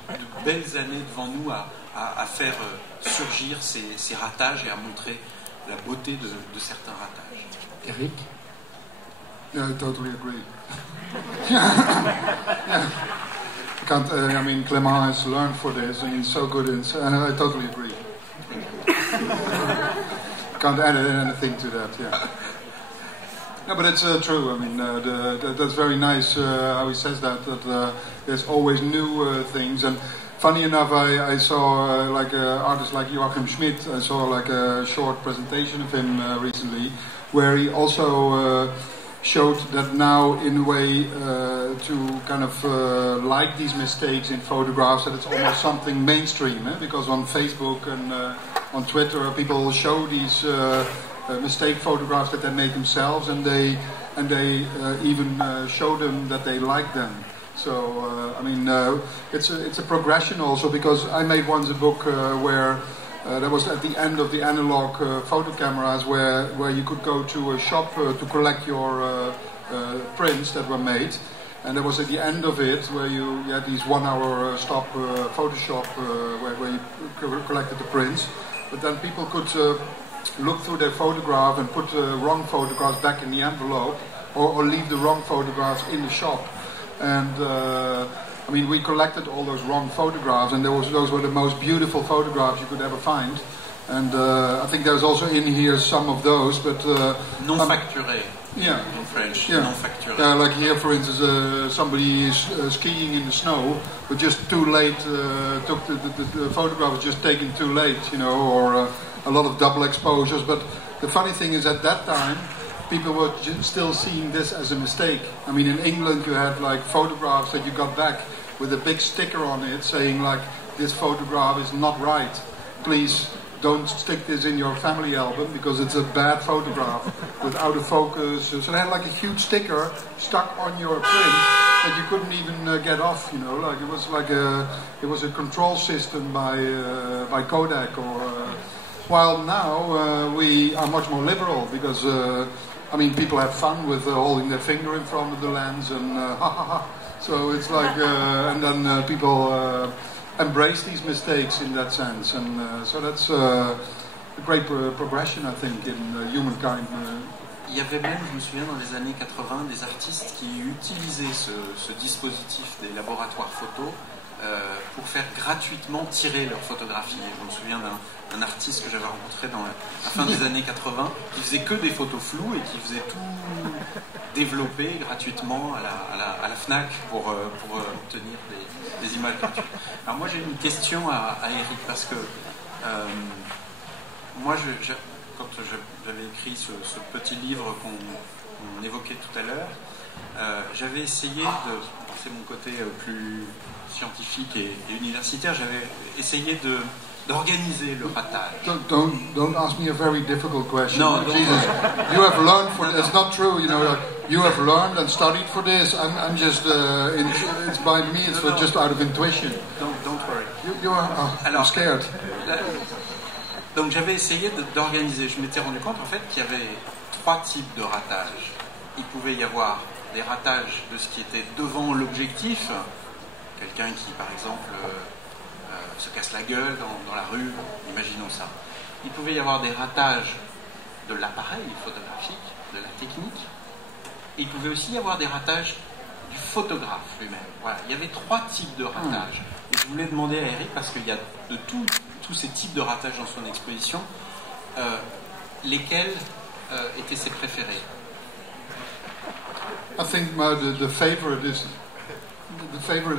belles années devant nous à faire surgir ces ratages et à montrer la beauté de certains ratages. Erik? Yeah, I totally agree. Yeah. I mean, Clément has learned for this, and he's so good in. I totally agree. Can't add anything to that. Yeah. No, but it's true. I mean, that's very nice how he says that there's always new things. And funny enough, I saw like artists like Joachim Schmidt. I saw like a short presentation of him recently, where he also showed that now, in a way, to kind of like these mistakes in photographs, that it's almost something mainstream. Because on Facebook and on Twitter, people show these mistake photographs that they make themselves, and they even show them that they like them. So I mean, it's a progression also, because I made once a book where that was at the end of the analog photo cameras, where you could go to a shop to collect your prints that were made, and that was at the end of it where you had these 1 hour stop Photoshop where you collected the prints, but then people could look through their photograph and put the wrong photographs back in the envelope, or leave the wrong photographs in the shop. And I mean, we collected all those wrong photographs, and those were the most beautiful photographs you could ever find. And I think there's also in here some of those, but non facturé. Yeah, in French. Yeah, non facturé. Yeah, like here, for instance, somebody is skiing in the snow, but just too late. Took the photograph was just taken too late, you know, or a lot of double exposures. But the funny thing is, at that time, people were still seeing this as a mistake. I mean, in England, you had like photographs that you got back with a big sticker on it saying like, this photograph is not right. Please don't stick this in your family album because it's a bad photograph with out of focus. So they had like a huge sticker stuck on your print that you couldn't even get off, you know, like it was a control system by Kodak or while now we are much more liberal because I mean, people have fun with holding their finger in front of the lens and ha ha ha. So it's like, and then people embrace these mistakes in that sense, and so that's a great progression, I think, in humankind. Il y avait même, je me souviens, dans les années 80, des artistes qui utilisaient ce dispositif des laboratoires photo pour faire gratuitement tirer leurs photographies. Je me souviens d'un artiste que j'avais rencontré dans la fin des années 80 qui faisait que des photos floues et qui faisait tout développer gratuitement à la FNAC pour obtenir des images gratuites. Alors moi j'ai une question à Erik parce que moi quand j'avais écrit ce petit livre qu'on évoquait tout à l'heure, j'avais essayé c'est mon côté plus scientifique et universitaire, j'avais essayé d'organiser le ratage. Don't ask me a very difficult question. No, Jesus, you have learned for this. It's not true. You know, like, you have learned and studied for this. I'm just. It's by me. It's just out of intuition. Don't worry. You are. I'm scared. Donc j'avais essayé d'organiser. Je m'étais rendu compte en fait qu'il y avait 3 types de ratages. Il pouvait y avoir des ratages de ce qui était devant l'objectif. Quelqu'un qui, par exemple, se casse la gueule dans la rue, imaginons ça. Il pouvait y avoir des ratages de l'appareil photographique, de la technique. Et il pouvait aussi y avoir des ratages du photographe lui-même. Voilà, il y avait 3 types de ratages. Et je voulais demander à Erik, parce qu'il y a de tous ces types de ratages dans son exposition, lesquels étaient ses préférés? I think the favorite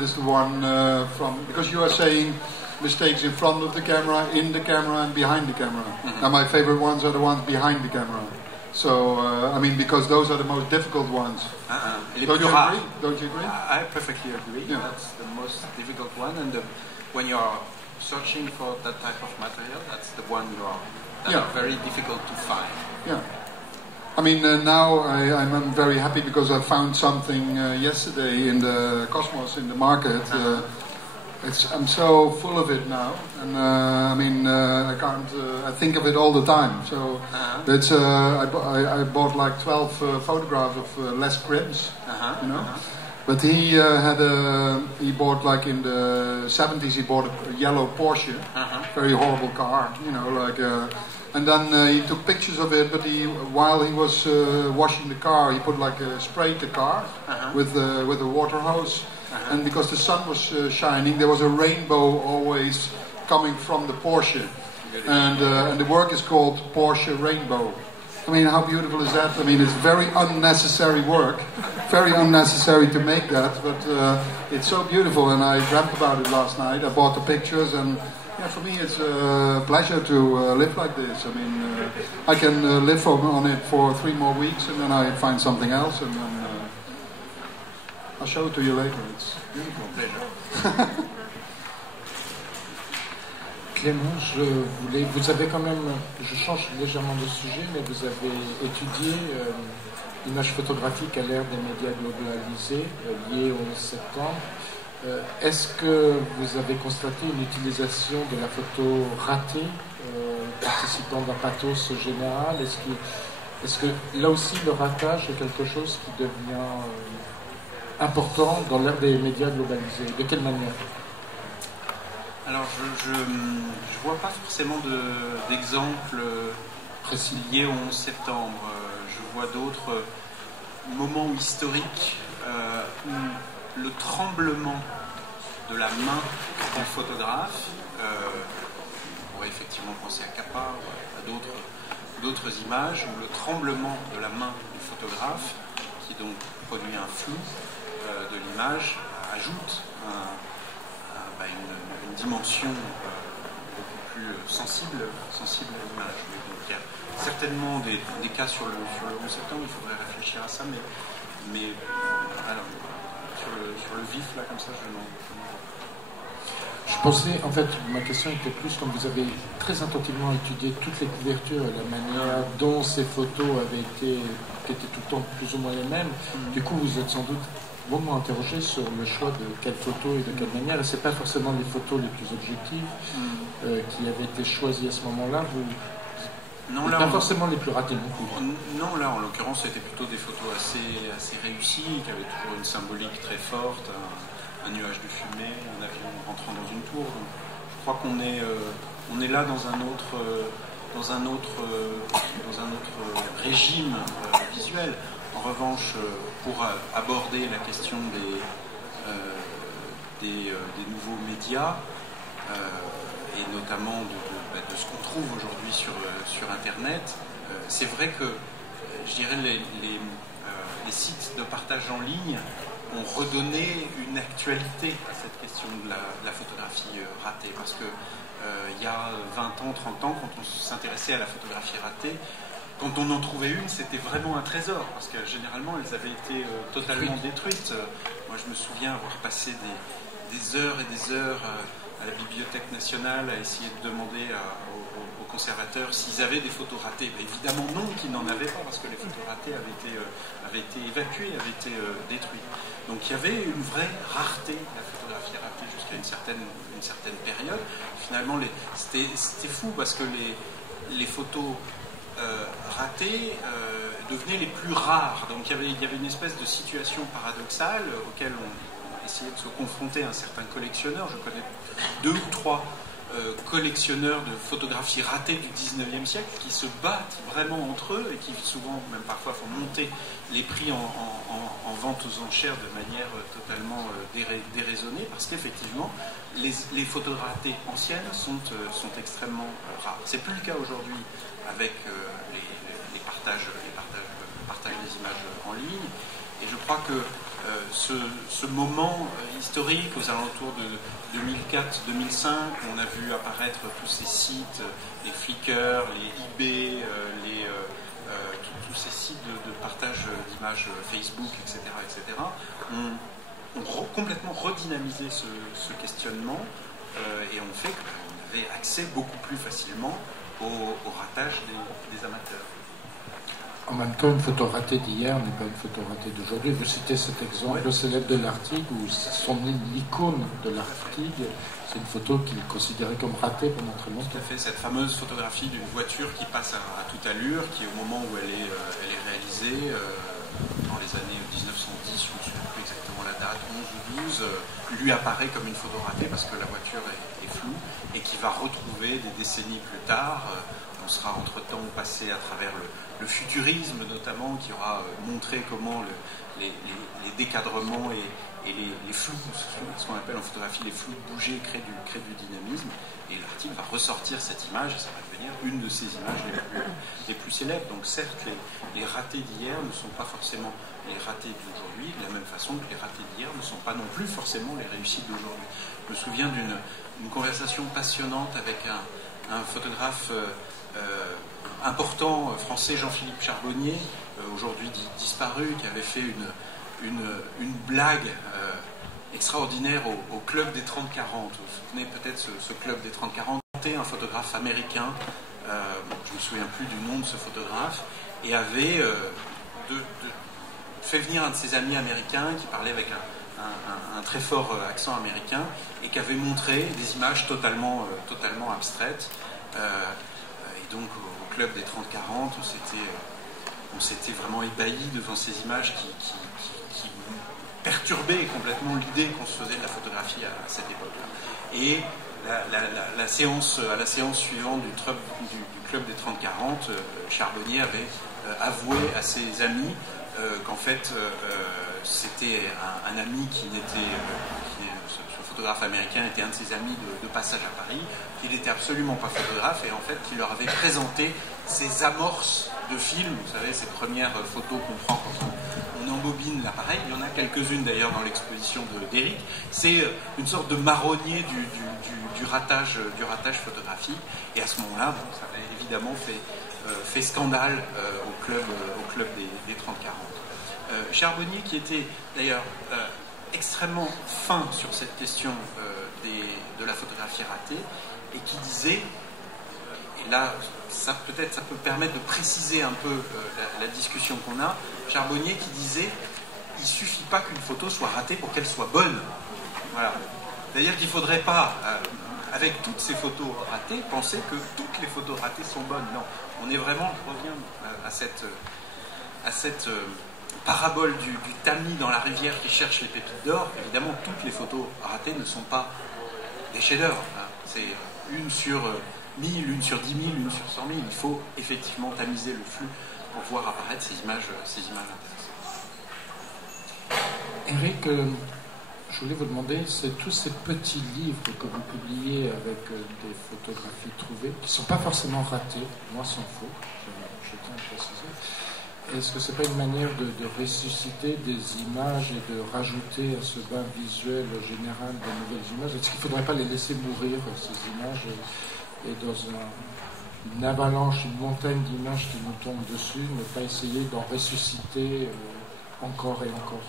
is the one from, because you are saying mistakes in front of the camera, in the camera, and behind the camera. Mm-hmm. And my favorite ones are the ones behind the camera. So I mean, because those are the most difficult ones. Don't you agree? Don't you agree? I perfectly agree. Yeah. That's the most difficult one, and when you are searching for that type of material, that's the one that are very difficult to find. Yeah. I mean, now I'm very happy because I found something yesterday in the Cosmos in the market. I'm so full of it now, and I mean, I can't. I think of it all the time. So it's. I bought like 12 photographs of Les Cribs, you know. But he he bought like in the 70s. He bought a yellow Porsche, very horrible car, you know, like. And then he took pictures of it. But while he was washing the car, he put like sprayed the car with a water hose. And because the sun was shining, there was a rainbow always coming from the Porsche. And the work is called Porsche Rainbow. I mean, how beautiful is that? I mean, it's very unnecessary work. Very unnecessary to make that, but it's so beautiful. And I dreamt about it last night. I bought the pictures, and yeah, for me it's a pleasure to live like this. I mean, I can live on it for 3 more weeks, and then I find something else, and then I'll show it to you later. It's beautiful. Clément, vous avez quand même, je change légèrement de sujet, mais vous avez étudié l'image photographique à l'ère des médias globalisés liés au 11 septembre. Est-ce que vous avez constaté une utilisation de la photo ratée, participant d'un pathos général? Est-ce que là aussi le ratage est quelque chose qui devient important dans l'ère des médias globalisés? De quelle manière? Alors, je vois pas forcément d'exemples précis liés au 11 septembre. Je vois d'autres moments historiques où le tremblement de la main d'un photographe, on pourrait effectivement penser à Capa ou à d'autres images, où le tremblement de la main du photographe, qui donc produit un flou de l'image, ajoute une dimension beaucoup plus sensible à l'image. Donc il y a certainement des cas sur le 11 septembre, il faudrait réfléchir à ça, mais alors, sur le vif, là, comme ça, je n'en vois pas. Je pensais, en fait, ma question était plus comme vous avez très attentivement étudié toutes les couvertures et la manière dont ces photos qui étaient tout le temps plus ou moins les mêmes. Du coup, vous êtes sans doute longuement interrogé sur le choix de quelle photo et de quelle manière. Et c'est pas forcément les photos les plus objectives qui avaient été choisies à ce moment-là. Non, là, pas forcément les plus ratées non plus. Non, là, en l'occurrence, c'était plutôt des photos assez réussies, qui avaient toujours une symbolique très forte, un nuage de fumée, un avion rentrant dans une tour. Donc, je crois qu'on est là dans un autre régime visuel. En revanche, pour aborder la question des nouveaux médias, et notamment de ce qu'on trouve aujourd'hui sur Internet, c'est vrai que, je dirais, les sites de partage en ligne ont redonné une actualité à cette question de la photographie ratée. Parce que il y a 20 ans, 30 ans, quand on s'intéressait à la photographie ratée, quand on en trouvait une, c'était vraiment un trésor, parce que généralement, elles avaient été totalement détruites. Moi, je me souviens avoir passé des heures et des heures à la Bibliothèque nationale à essayer de demander aux conservateurs s'ils avaient des photos ratées. Mais évidemment non, qu'ils n'en avaient pas, parce que les photos ratées avaient été évacuées, avaient été détruites. Donc il y avait une vraie rareté de la photographie ratée jusqu'à une certaine période. Finalement, c'était fou, parce que les photos ratées devenaient les plus rares. Donc il y avait une espèce de situation paradoxale auquel on essayait de se confronter à un certain collectionneur. Je connais 2 ou 3 collectionneurs de photographies ratées du 19e siècle qui se battent vraiment entre eux et qui souvent, même parfois, font monter les prix en vente aux enchères de manière totalement déraisonnée, parce qu'effectivement les photos ratées anciennes sont extrêmement rares. C'est plus le cas aujourd'hui avec les partages des images en ligne, et je crois que ce moment historique aux alentours de 2004-2005, où on a vu apparaître tous ces sites, les Flickr, les eBay, tous ces sites de partage d'images Facebook, etc., ont complètement redynamisé ce questionnement, et ont fait qu'on avait accès beaucoup plus facilement au ratage des amateurs. En même temps, une photo ratée d'hier n'est pas une photo ratée d'aujourd'hui. Vous citez cet exemple célèbre de l'Arctique, où son l'icône de l'Arctique, c'est une photo qu'il considérait comme ratée pendant très longtemps. Tout à fait, cette fameuse photographie d'une voiture qui passe à toute allure, qui au moment où elle est réalisée, dans les années 1910, je ne me souviens plus exactement la date, 11 ou 12, lui apparaît comme une photo ratée parce que la voiture est floue, et qui va retrouver des décennies plus tard. On sera entre-temps passé à travers le futurisme notamment, qui aura montré comment les décadrements et les flous, ce qu'on appelle en photographie les flous bougés, créent du dynamisme. Et l'article va ressortir cette image, et ça va devenir une de ces images les plus célèbres. Donc certes, les ratés d'hier ne sont pas forcément les ratés d'aujourd'hui, de la même façon que les ratés d'hier ne sont pas non plus forcément les réussites d'aujourd'hui. Je me souviens d'une conversation passionnante avec un photographe important français, Jean-Philippe Charbonnier, aujourd'hui disparu, qui avait fait une blague extraordinaire au club des 30-40. Vous vous souvenez peut-être ce club des 30-40, un photographe américain, je ne me souviens plus du nom de ce photographe, et avait fait venir un de ses amis américains qui parlait avec un très fort accent américain, et qui avait montré des images totalement abstraites. Et donc au club des 30-40, on s'était vraiment ébahi devant ces images qui perturbaient complètement l'idée qu'on se faisait de la photographie à cette époque-là. Et à la séance suivante du club des 30-40, Charbonnier avait avoué à ses amis qu'en fait c'était un ami ce photographe américain était un de ses amis de passage à Paris, qu'il n'était absolument pas photographe, et en fait qu'il leur avait présenté ces amorces de films, vous savez, ces premières photos qu'on prend quand on embobine l'appareil. Il y en a quelques-unes d'ailleurs dans l'exposition d'Erik. C'est une sorte de marronnier du ratage photographique, et à ce moment-là, ça avait évidemment fait scandale au club des 30-40. Charbonnier, qui était d'ailleurs extrêmement fin sur cette question de la photographie ratée, et qui disait, et là ça peut permettre de préciser un peu la discussion qu'on a, Charbonnier qui disait il ne suffit pas qu'une photo soit ratée pour qu'elle soit bonne. Voilà. C'est-à-dire qu'il ne faudrait pas, avec toutes ces photos ratées, penser que toutes les photos ratées sont bonnes. Non, on est vraiment, je reviens à cette parabole du tamis dans la rivière qui cherche les pépites d'or. Évidemment, toutes les photos ratées ne sont pas des chefs-d'œuvre. C'est une sur 1000, une sur 10 000, une sur 100 000. Il faut effectivement tamiser le flux pour voir apparaître ces images intéressantes. Erik, je voulais vous demander, c'est tous ces petits livres que vous publiez avec des photographies trouvées, qui ne sont pas forcément ratées, moi s'en faut, je tiens à préciser. Est-ce que ce n'est pas une manière de ressusciter des images et de rajouter à ce bain visuel général de nouvelles images? Est-ce qu'il ne faudrait pas les laisser mourir, ces images, et dans une avalanche, une montagne d'images qui nous tombent dessus, ne pas essayer d'en ressusciter encore et encore?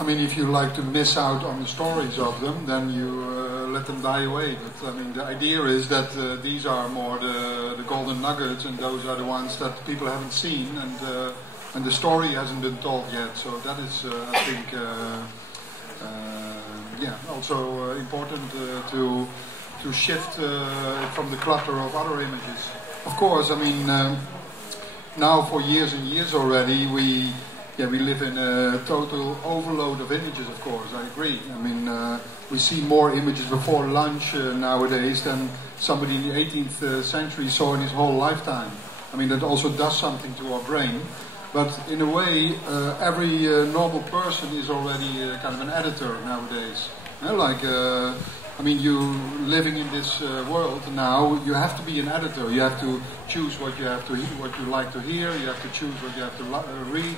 I mean, if you like to miss out on the stories of them, then you let them die away. But I mean, the idea is that these are more the golden nuggets, and those are the ones that people haven't seen, and the story hasn't been told yet. So that is, I think, also important to shift from the clutter of other images. Of course, I mean, now for years and years already, we live in a total overload of images, of course, I agree. I mean, we see more images before lunch nowadays than somebody in the 18th century saw in his whole lifetime. I mean, that also does something to our brain. But in a way, every normal person is already kind of an editor nowadays. I mean, you living in this world now, you have to be an editor. You have to choose what you have to hear, what you like to hear. You have to choose what you have to read,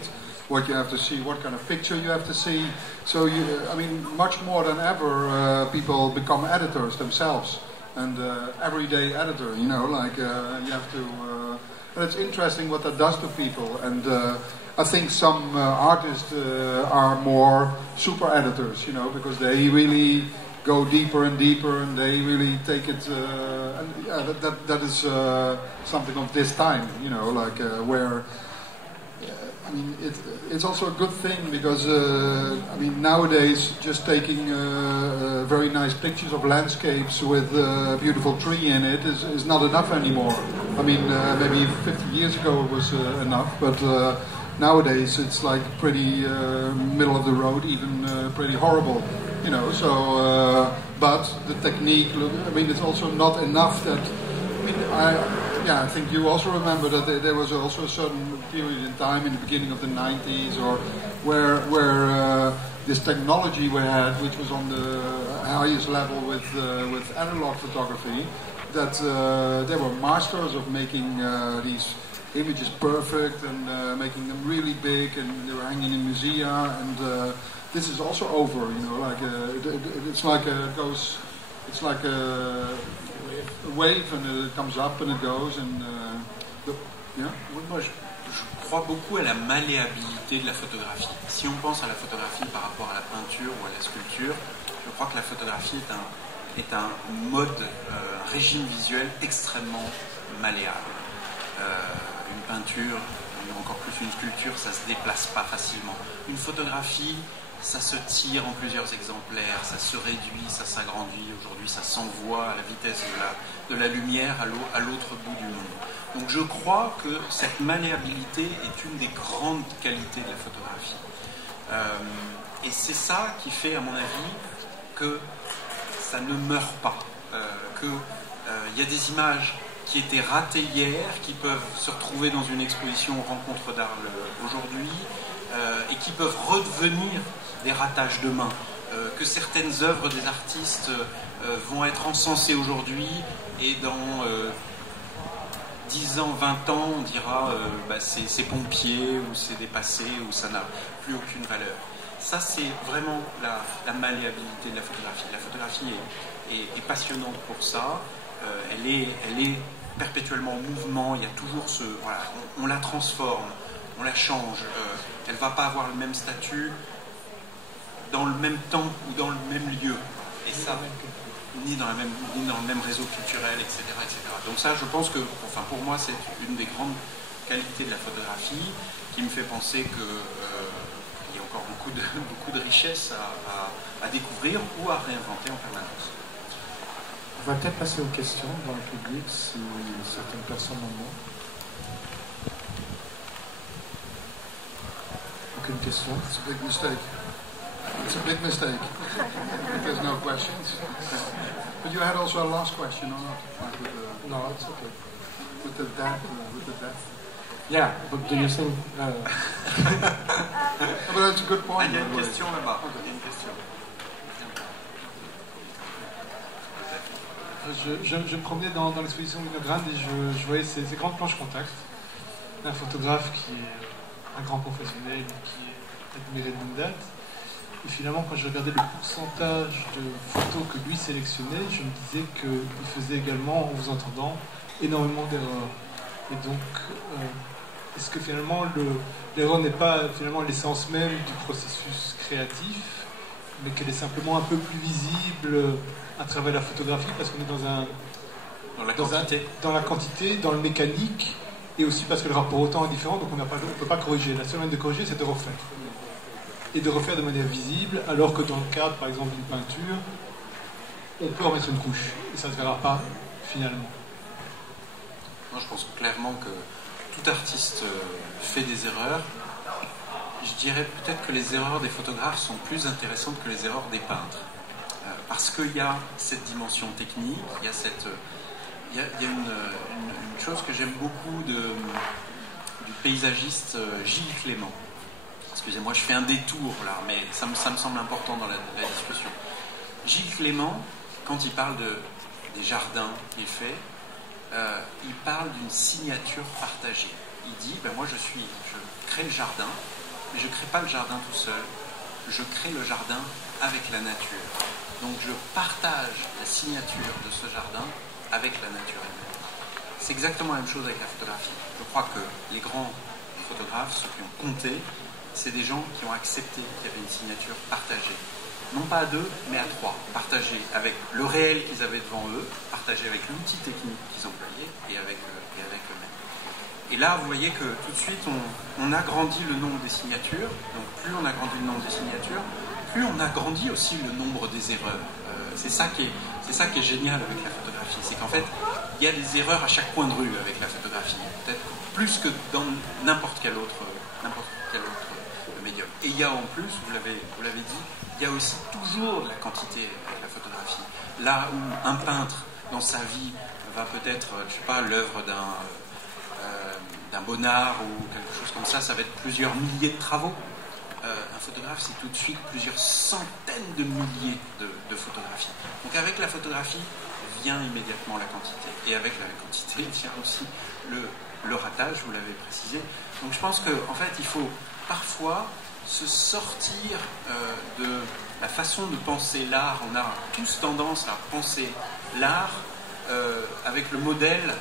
what you have to see, what kind of picture you have to see. So, I mean, much more than ever, people become editors themselves. And everyday editor, you have to... and it's interesting what that does to people. And I think some artists are more super editors, because they really go deeper and deeper, and they really take it. And yeah, that is something of this time, you know, like where. I mean, it's also a good thing because I mean nowadays just taking very nice pictures of landscapes with a beautiful tree in it is not enough anymore. I mean, maybe 50 years ago it was enough, but nowadays it's like pretty middle of the road, even pretty horrible, you know. So, but the technique, I mean, it's also not enough that. I mean, I think you also remember that there was also a certain period in time in the beginning of the 90s, or where this technology we had, which was on the highest level with analog photography, that they were masters of making these images perfect and making them really big, and they were hanging in musea. And this is also over, you know, like it's like goes, it's like a wave, and it comes up and it goes, and yeah. Oui, moi je crois beaucoup à la malléabilité de la photographie. Si on pense à la photographie par rapport à la peinture ou à la sculpture, je crois que la photographie est un mode, un régime visuel extrêmement malléable. Une peinture, encore plus une sculpture, ça se déplace pas facilement. Une photographie, ça se tire en plusieurs exemplaires, ça se réduit, ça s'agrandit. Aujourd'hui, ça s'envoie à la vitesse de la lumière à l'autre bout du monde. Donc je crois que cette malléabilité est une des grandes qualités de la photographie. Et c'est ça qui fait, à mon avis, que ça ne meurt pas. Il y a des images qui étaient ratées hier, qui peuvent se retrouver dans une exposition Rencontres d'Arles aujourd'hui, et qui peuvent redevenir des ratages demain, que certaines œuvres des artistes vont être encensées aujourd'hui, et dans 10 ans, 20 ans, on dira c'est pompier, ou c'est dépassé, ou ça n'a plus aucune valeur. Ça, c'est vraiment la malléabilité de la photographie. La photographie est passionnante pour ça. Elle est perpétuellement en mouvement. Il y a toujours voilà, on la transforme, on la change. Elle ne va pas avoir le même statut dans le même temps ou dans le même lieu. Et ça, ni dans le même réseau culturel, etc., etc. Donc ça, je pense que, enfin, pour moi, c'est une des grandes qualités de la photographie qui me fait penser qu'il y a encore beaucoup de richesses à découvrir ou à réinventer en permanence. On va peut-être passer aux questions dans le public, si certaines personnes en ont. Aucune question? It's a big mistake. It's a big mistake. If there's no questions. But you had also a last question, or not? Like No, it's okay. With the death. Yeah, but do you think... But that's a good point. Il y a une question là-bas. Il y a une question. Je me promenais dans l'exposition de Winogrand et je voyais ces grandes planches contact d'un photographe qui est un grand professionnel, qui est admiré de longue date. Et finalement, quand je regardais le pourcentage de photos que lui sélectionnait, je me disais qu'il faisait également, en vous entendant, énormément d'erreurs. Et donc, est-ce que finalement, l'erreur n'est pas finalement l'essence même du processus créatif, mais qu'elle est simplement un peu plus visible à travers la photographie, parce qu'on est dans la quantité, dans le mécanique, et aussi parce que le rapport au temps est différent, donc on ne peut pas corriger. La seule manière de corriger, c'est de refaire. Et de refaire de manière visible, alors que dans le cadre, par exemple, d'une peinture, on peut remettre une couche, et ça ne se verra pas finalement. Moi, je pense clairement que tout artiste fait des erreurs. Je dirais peut-être que les erreurs des photographes sont plus intéressantes que les erreurs des peintres. Parce qu'il y a cette dimension technique, il y a une chose que j'aime beaucoup du paysagiste Gilles Clément. Excusez-moi, je fais un détour là, mais ça me semble important dans la discussion. Gilles Clément, quand il parle des jardins qu'il fait, il parle d'une signature partagée. Il dit, moi je crée le jardin, mais je ne crée pas le jardin tout seul, je crée le jardin avec la nature. Donc je partage la signature de ce jardin avec la nature elle-même. C'est exactement la même chose avec la photographie. Je crois que les grands photographes, ceux qui ont compté, c'est des gens qui ont accepté qu'il y avait une signature partagée. non pas à 2, mais à 3, partagés avec le réel qu'ils avaient devant eux, partagés avec l'outil technique qu'ils employaient et avec eux-mêmes. Et là, vous voyez que tout de suite, on agrandit le nombre des signatures. Donc plus on agrandit le nombre des signatures, plus on agrandit aussi le nombre des erreurs. C'est ça qui est génial avec la photographie. C'est qu'en fait, il y a des erreurs à chaque point de rue avec la photographie. Peut-être plus que dans n'importe quel autre médium. Et il y a en plus, vous l'avez dit, il y a aussi toujours de la quantité avec la photographie. Là où un peintre, dans sa vie, va peut-être, je sais pas, l'œuvre d'un Bonnard ou quelque chose comme ça va être plusieurs milliers de travaux. Un photographe, c'est tout de suite plusieurs centaines de milliers de photographies. Donc avec la photographie vient immédiatement la quantité. Et avec la quantité vient aussi le ratage, vous l'avez précisé. Donc je pense qu'en fait, il faut parfois se sortir de la façon de penser l'art. On a tous tendance à penser l'art avec le modèle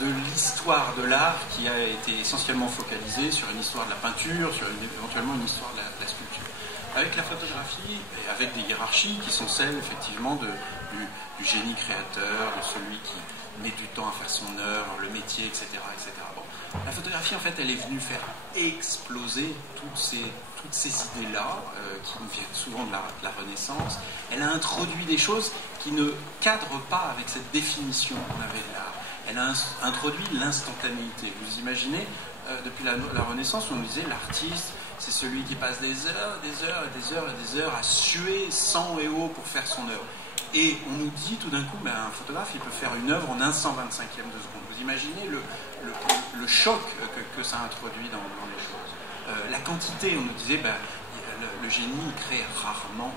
de l'histoire de l'art qui a été essentiellement focalisée sur une histoire de la peinture, sur éventuellement une histoire de la sculpture. Avec la photographie et avec des hiérarchies qui sont celles effectivement du génie créateur, de celui qui met du temps à faire son œuvre, le métier, etc. etc. Bon. La photographie, en fait, elle est venue faire exploser toutes ces idées-là, qui viennent souvent de la Renaissance. Elle a introduit des choses qui ne cadrent pas avec cette définition qu'on avait de l'art. Elle a introduit l'instantanéité. Vous imaginez, depuis la Renaissance, on disait l'artiste, c'est celui qui passe des heures, des heures et des heures et des heures à suer sang et eau pour faire son œuvre. Et on nous dit tout d'un coup, un photographe, il peut faire une œuvre en 1/125e de seconde. Vous imaginez le choc que ça introduit dans les choses. La quantité, on nous disait, le génie il crée rarement,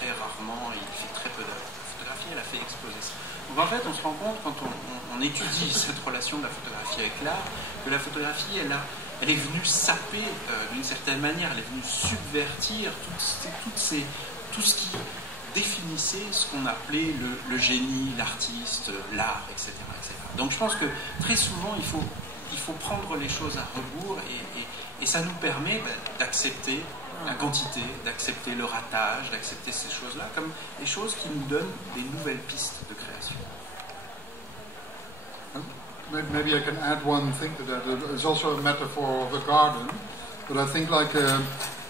il fait très peu d'œuvres. La photographie, elle a fait exploser ça. Donc en fait, on se rend compte, quand on étudie cette relation de la photographie avec l'art, que la photographie, elle est venue saper d'une certaine manière, elle est venue subvertir tout ce qui définissait ce qu'on appelait le génie, l'artiste, l'art, etc., etc. Donc je pense que très souvent, il faut prendre les choses à rebours et ça nous permet d'accepter la quantité, d'accepter le ratage, d'accepter ces choses-là comme des choses qui nous donnent des nouvelles pistes de création. Maybe I can add one thing to that. It's also a metaphor of a garden, but I think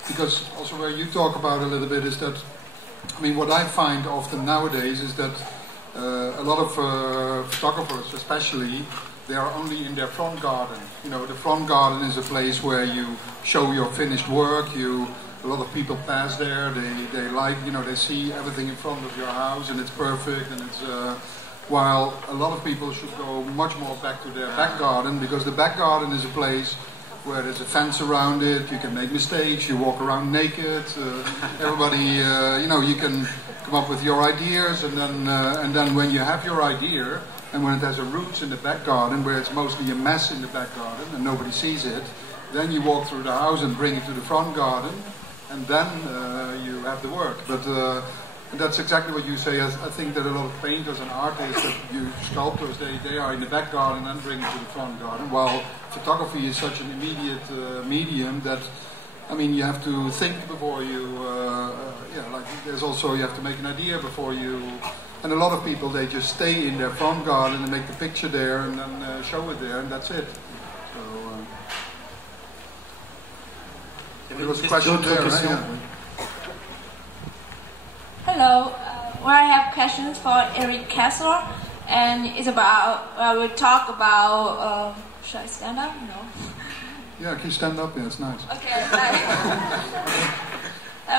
because also where you talk about a little bit is that, I mean, what I find often nowadays is that a lot of photographers, especially, they are only in their front garden. You know, the front garden is a place where you show your finished work. A lot of people pass there. They like, they see everything in front of your house, and it's perfect. And it's while a lot of people should go much more back to their back garden, because the back garden is a place where there's a fence around it. You can make mistakes. You walk around naked. Everybody, you can come up with your ideas, and then when you have your idea, and when it has a roots in the back garden, where it's mostly a mess in the back garden and nobody sees it, then you walk through the house and bring it to the front garden, and then you have the work. But that's exactly what you say. I think that a lot of painters and artists, sculptors, they are in the back garden and bring it to the front garden, while photography is such an immediate medium that, I mean, you have to think before you, there's also, you have to make an idea before you, and a lot of people, they just stay in their front garden and make the picture there and then show it there, and that's it. So, there was a question there, right? Yeah. Hello, I have questions for Erik Kessels, and it's about, we talk about, should I stand up? No. Yeah, can you stand up? Yeah, it's nice. Okay,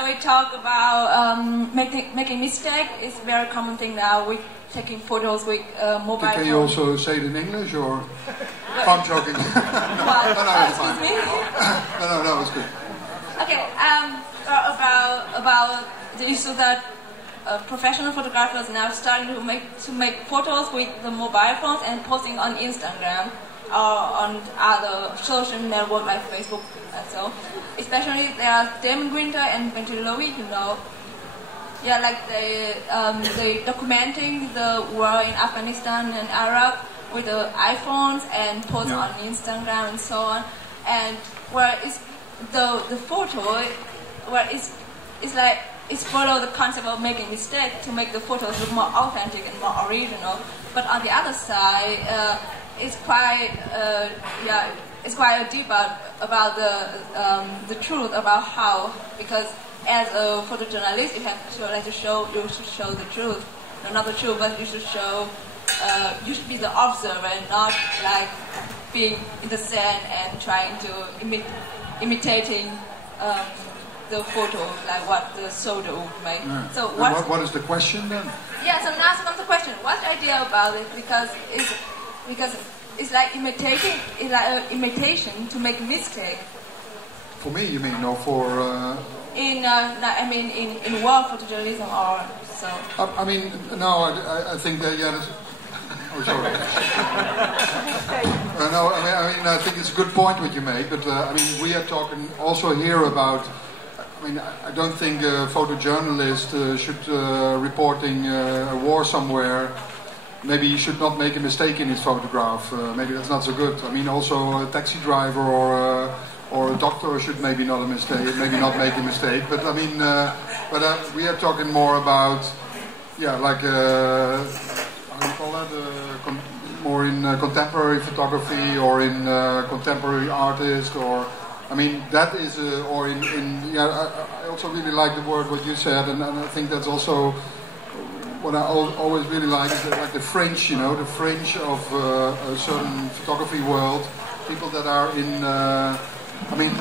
we talk about making mistake. It's a very common thing now. We're taking photos with mobile phone. Can you also say it in English, or? I'm joking. No, it's fine. Excuse me? No, it's good. Okay, about the issue that professional photographers now starting to make photos with the mobile phones and posting on Instagram or on other social networks like Facebook and so. Especially there are Damien Winter and Louis, Yeah, like they documenting the war in Afghanistan and Iraq with the iPhones and post on Instagram and so on. And where is the photo, where it's like is follow the concept of making mistakes to make the photos look more authentic and more original. But on the other side, it's quite deep about the truth about how, because as a photojournalist you have to show the truth, no, not the truth, but you should be the observer and not like being in the sand and trying to imitating the photo, like what the photo would make. Yeah. So what is the question then? Yeah, so now comes the question. What's the idea about it? Because it's like imitating, it's like an imitation to make mistake. For me, you mean, or for? In world photojournalism or so. I mean, no, I think that that's, oh, sorry. No, I mean, I think it's a good point what you made, but I mean, we are talking also here about. I mean, I don't think a photojournalist should reporting a war somewhere. Maybe he should not make a mistake in his photograph. Maybe that's not so good. I mean, also a taxi driver or a doctor should maybe not make a mistake. But I mean, we are talking more about, like how do you call that? More in contemporary photography or in contemporary artist or. I mean, that is, or I also really like the word what you said, and I think that's also what I always really like is like the fringe, the fringe of a certain photography world. People that are in, I mean,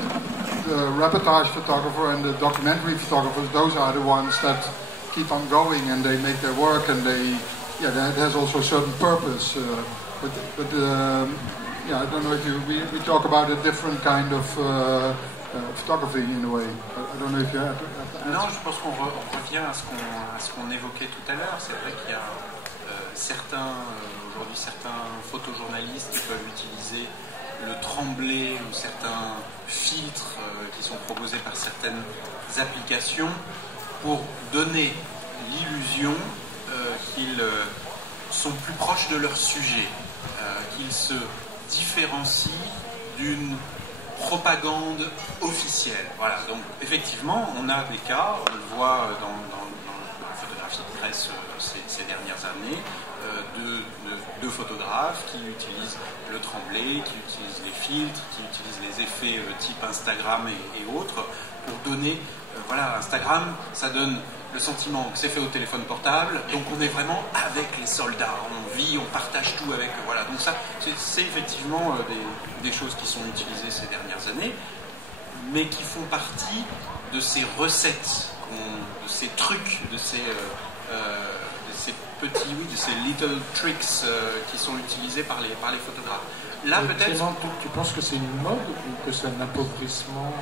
the reportage photographer and the documentary photographers, those are the ones that keep on going and they make their work and that has also a certain purpose. I don't know if we talk about a different kind of photography in a way. I don't know if you have. Non, je pense qu'on revient à ce qu'on évoquait tout à l'heure. C'est vrai qu'il y a aujourd'hui certains photojournalistes qui peuvent utiliser le tremblé ou certains filtres qui sont proposés par certaines applications pour donner l'illusion qu'ils sont plus proches de leur sujet, qu'ils se différencie d'une propagande officielle. Voilà, donc effectivement, on a des cas, on le voit dans la photographie de presse ces dernières années, de photographes qui utilisent le tremblé, qui utilisent les filtres, qui utilisent les effets type Instagram et autres, pour donner, Instagram, ça donne le sentiment que c'est fait au téléphone portable, donc on est vraiment avec les soldats, on vit, on partage tout avec eux. Voilà, donc ça, c'est effectivement des choses qui sont utilisées ces dernières années, mais qui font partie de ces recettes, de ces trucs, de ces petits, de ces little tricks qui sont utilisés par les photographes. Là, peut-être. Clément, tu penses que c'est une mode ou que c'est un appauvrissement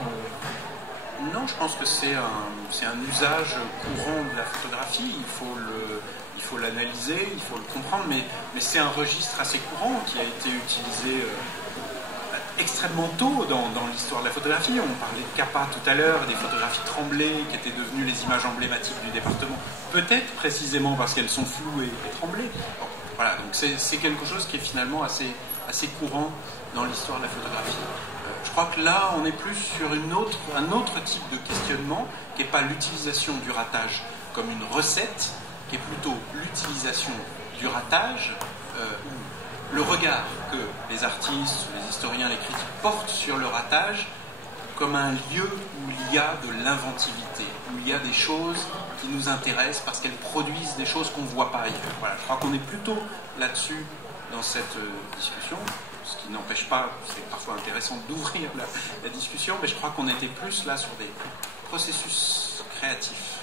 Non, je pense que c'est un usage courant de la photographie. Il faut l'analyser, il faut le comprendre, mais c'est un registre assez courant qui a été utilisé extrêmement tôt dans l'histoire de la photographie. On parlait de Capa tout à l'heure, des photographies tremblées qui étaient devenues les images emblématiques du département. Peut-être précisément parce qu'elles sont floues et tremblées. Bon, voilà, donc c'est quelque chose qui est finalement assez courant dans l'histoire de la photographie. Je crois que là, on est plus sur un autre type de questionnement, qui n'est pas l'utilisation du ratage comme une recette, qui est plutôt l'utilisation du ratage, le regard que les artistes, les historiens, les critiques portent sur le ratage comme un lieu où il y a de l'inventivité, où il y a des choses qui nous intéressent parce qu'elles produisent des choses qu'on ne voit pas ailleurs. Voilà, je crois qu'on est plutôt là-dessus dans cette discussion. Ce qui n'empêche pas, c'est parfois intéressant d'ouvrir la discussion, mais je crois qu'on était plus là sur des processus créatifs.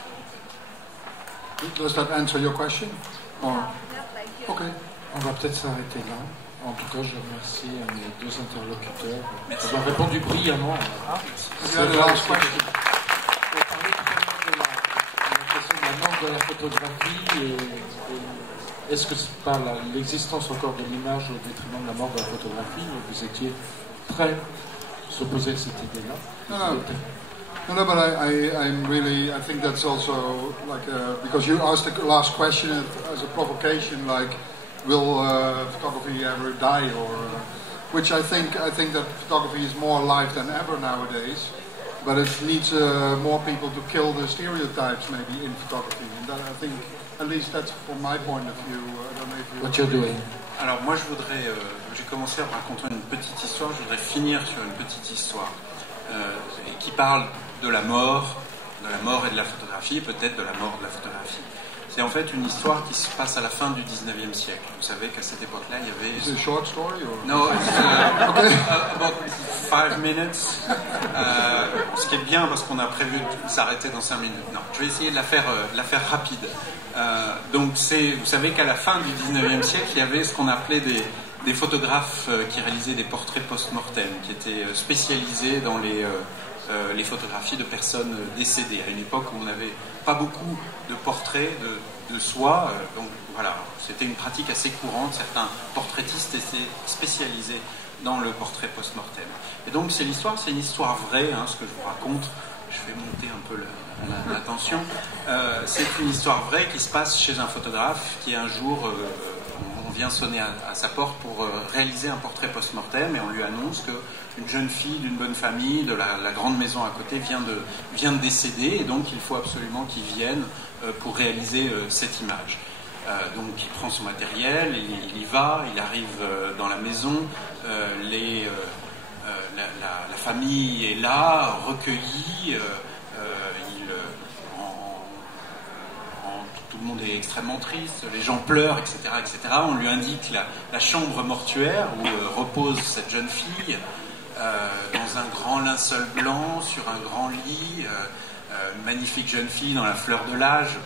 Does that answer your question? Or... Ok, on va peut-être s'arrêter là. En tout cas, je remercie mes deux interlocuteurs d'avoir répondu brillamment. C'est la last question. On parlait tout à l'heure de la question de la norme de la photographie et est-ce que c'est pas l'existence encore de l'image au détriment de la mort de la photographie? Vous étiez prêt à s'opposer à cette idée-là? No, but I think that's also like because you asked the last question as a provocation, like, will photography ever die? Or which I think that photography is more alive than ever nowadays. but it needs more people to kill the stereotypes maybe in photography. And that, I think, at least that's from my point of view. I don't know if you. What you're doing? Alors moi je voudrais, j'ai commencé en racontant une petite histoire, je voudrais finir sur une petite histoire qui parle de la mort et de la photographie, et peut-être de la mort de la photographie. C'est en fait une histoire qui se passe à la fin du 19e siècle. Vous savez qu'à cette époque-là, il y avait... Is it a short story or... No, it's about 5 minutes. Ce qui est bien parce qu'on a prévu de s'arrêter dans 5 minutes. Non, je vais essayer de la faire rapide. Donc vous savez qu'à la fin du 19e siècle, il y avait ce qu'on appelait des photographes qui réalisaient des portraits post-mortem, qui étaient spécialisés dans les photographies de personnes décédées, à une époque où on n'avait pas beaucoup de portraits de soi, donc voilà, c'était une pratique assez courante, certains portraitistes étaient spécialisés dans le portrait post-mortem. Et donc c'est une histoire vraie, hein, ce que je vous raconte, je vais monter un peu la tension, c'est une histoire vraie qui se passe chez un photographe qui un jour... on vient sonner à sa porte pour réaliser un portrait post-mortem et on lui annonce qu'une jeune fille d'une bonne famille de la grande maison à côté vient de décéder et donc il faut absolument qu'il vienne pour réaliser cette image. Donc il prend son matériel, il y va, il arrive dans la maison, la famille est là, recueillie, tout le monde est extrêmement triste, les gens pleurent, etc., etc. On lui indique la chambre mortuaire où repose cette jeune fille, dans un grand linceul blanc, sur un grand lit, magnifique jeune fille dans la fleur de l'âge,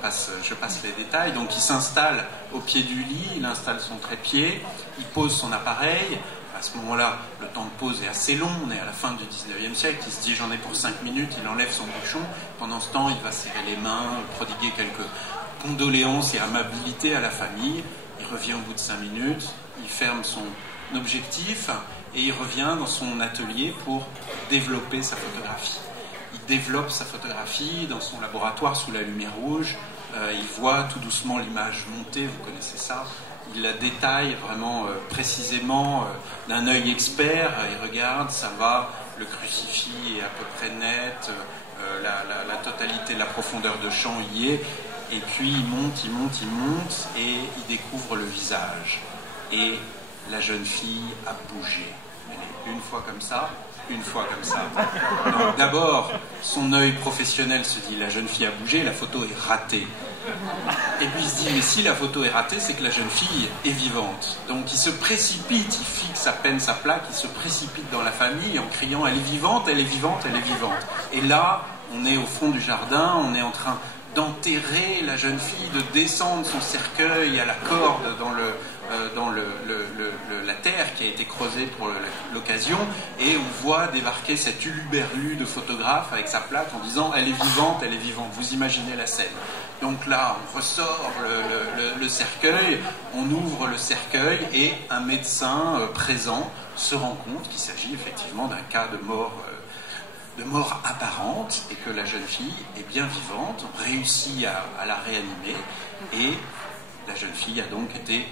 je passe les détails. Donc il s'installe au pied du lit, il installe son trépied, il pose son appareil. À ce moment-là, le temps de pause est assez long, on est à la fin du 19e siècle, il se dit j'en ai pour 5 minutes, il enlève son bouchon. Pendant ce temps, il va serrer les mains, prodiguer quelques condoléances et amabilité à la famille. Il revient au bout de 5 minutes, il ferme son objectif et il revient dans son atelier pour développer sa photographie. Il développe sa photographie dans son laboratoire sous la lumière rouge. Il voit tout doucement l'image monter, vous connaissez ça. Il la détaille vraiment précisément d'un œil expert. Il regarde, ça va, le crucifix est à peu près net, la totalité de la profondeur de champ y est. Et puis il monte et il découvre le visage. Et la jeune fille a bougé. Elle est une fois comme ça. Donc d'abord, son œil professionnel se dit la jeune fille a bougé, la photo est ratée. Et puis il se dit mais si la photo est ratée, c'est que la jeune fille est vivante. Donc il se précipite, il fixe à peine sa plaque, il se précipite dans la famille en criant elle est vivante, elle est vivante, elle est vivante. Et là, on est au fond du jardin, on est en train d'enterrer la jeune fille, de descendre son cercueil à la corde dans la terre qui a été creusée pour l'occasion, et on voit débarquer cet uluberlu de photographe avec sa plaque en disant elle est vivante, elle est vivante. Vous imaginez la scène. Donc là, on ressort le cercueil, on ouvre le cercueil et un médecin présent se rend compte qu'il s'agit effectivement d'un cas de mort apparente et que la jeune fille est bien vivante, on réussit à la réanimer et la jeune fille a donc été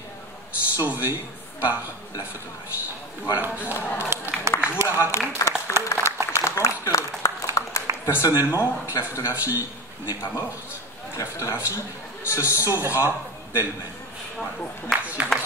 sauvée par la photographie. Voilà. Je vous la raconte parce que je pense que personnellement que la photographie n'est pas morte, que la photographie se sauvera d'elle-même. Voilà. Merci beaucoup.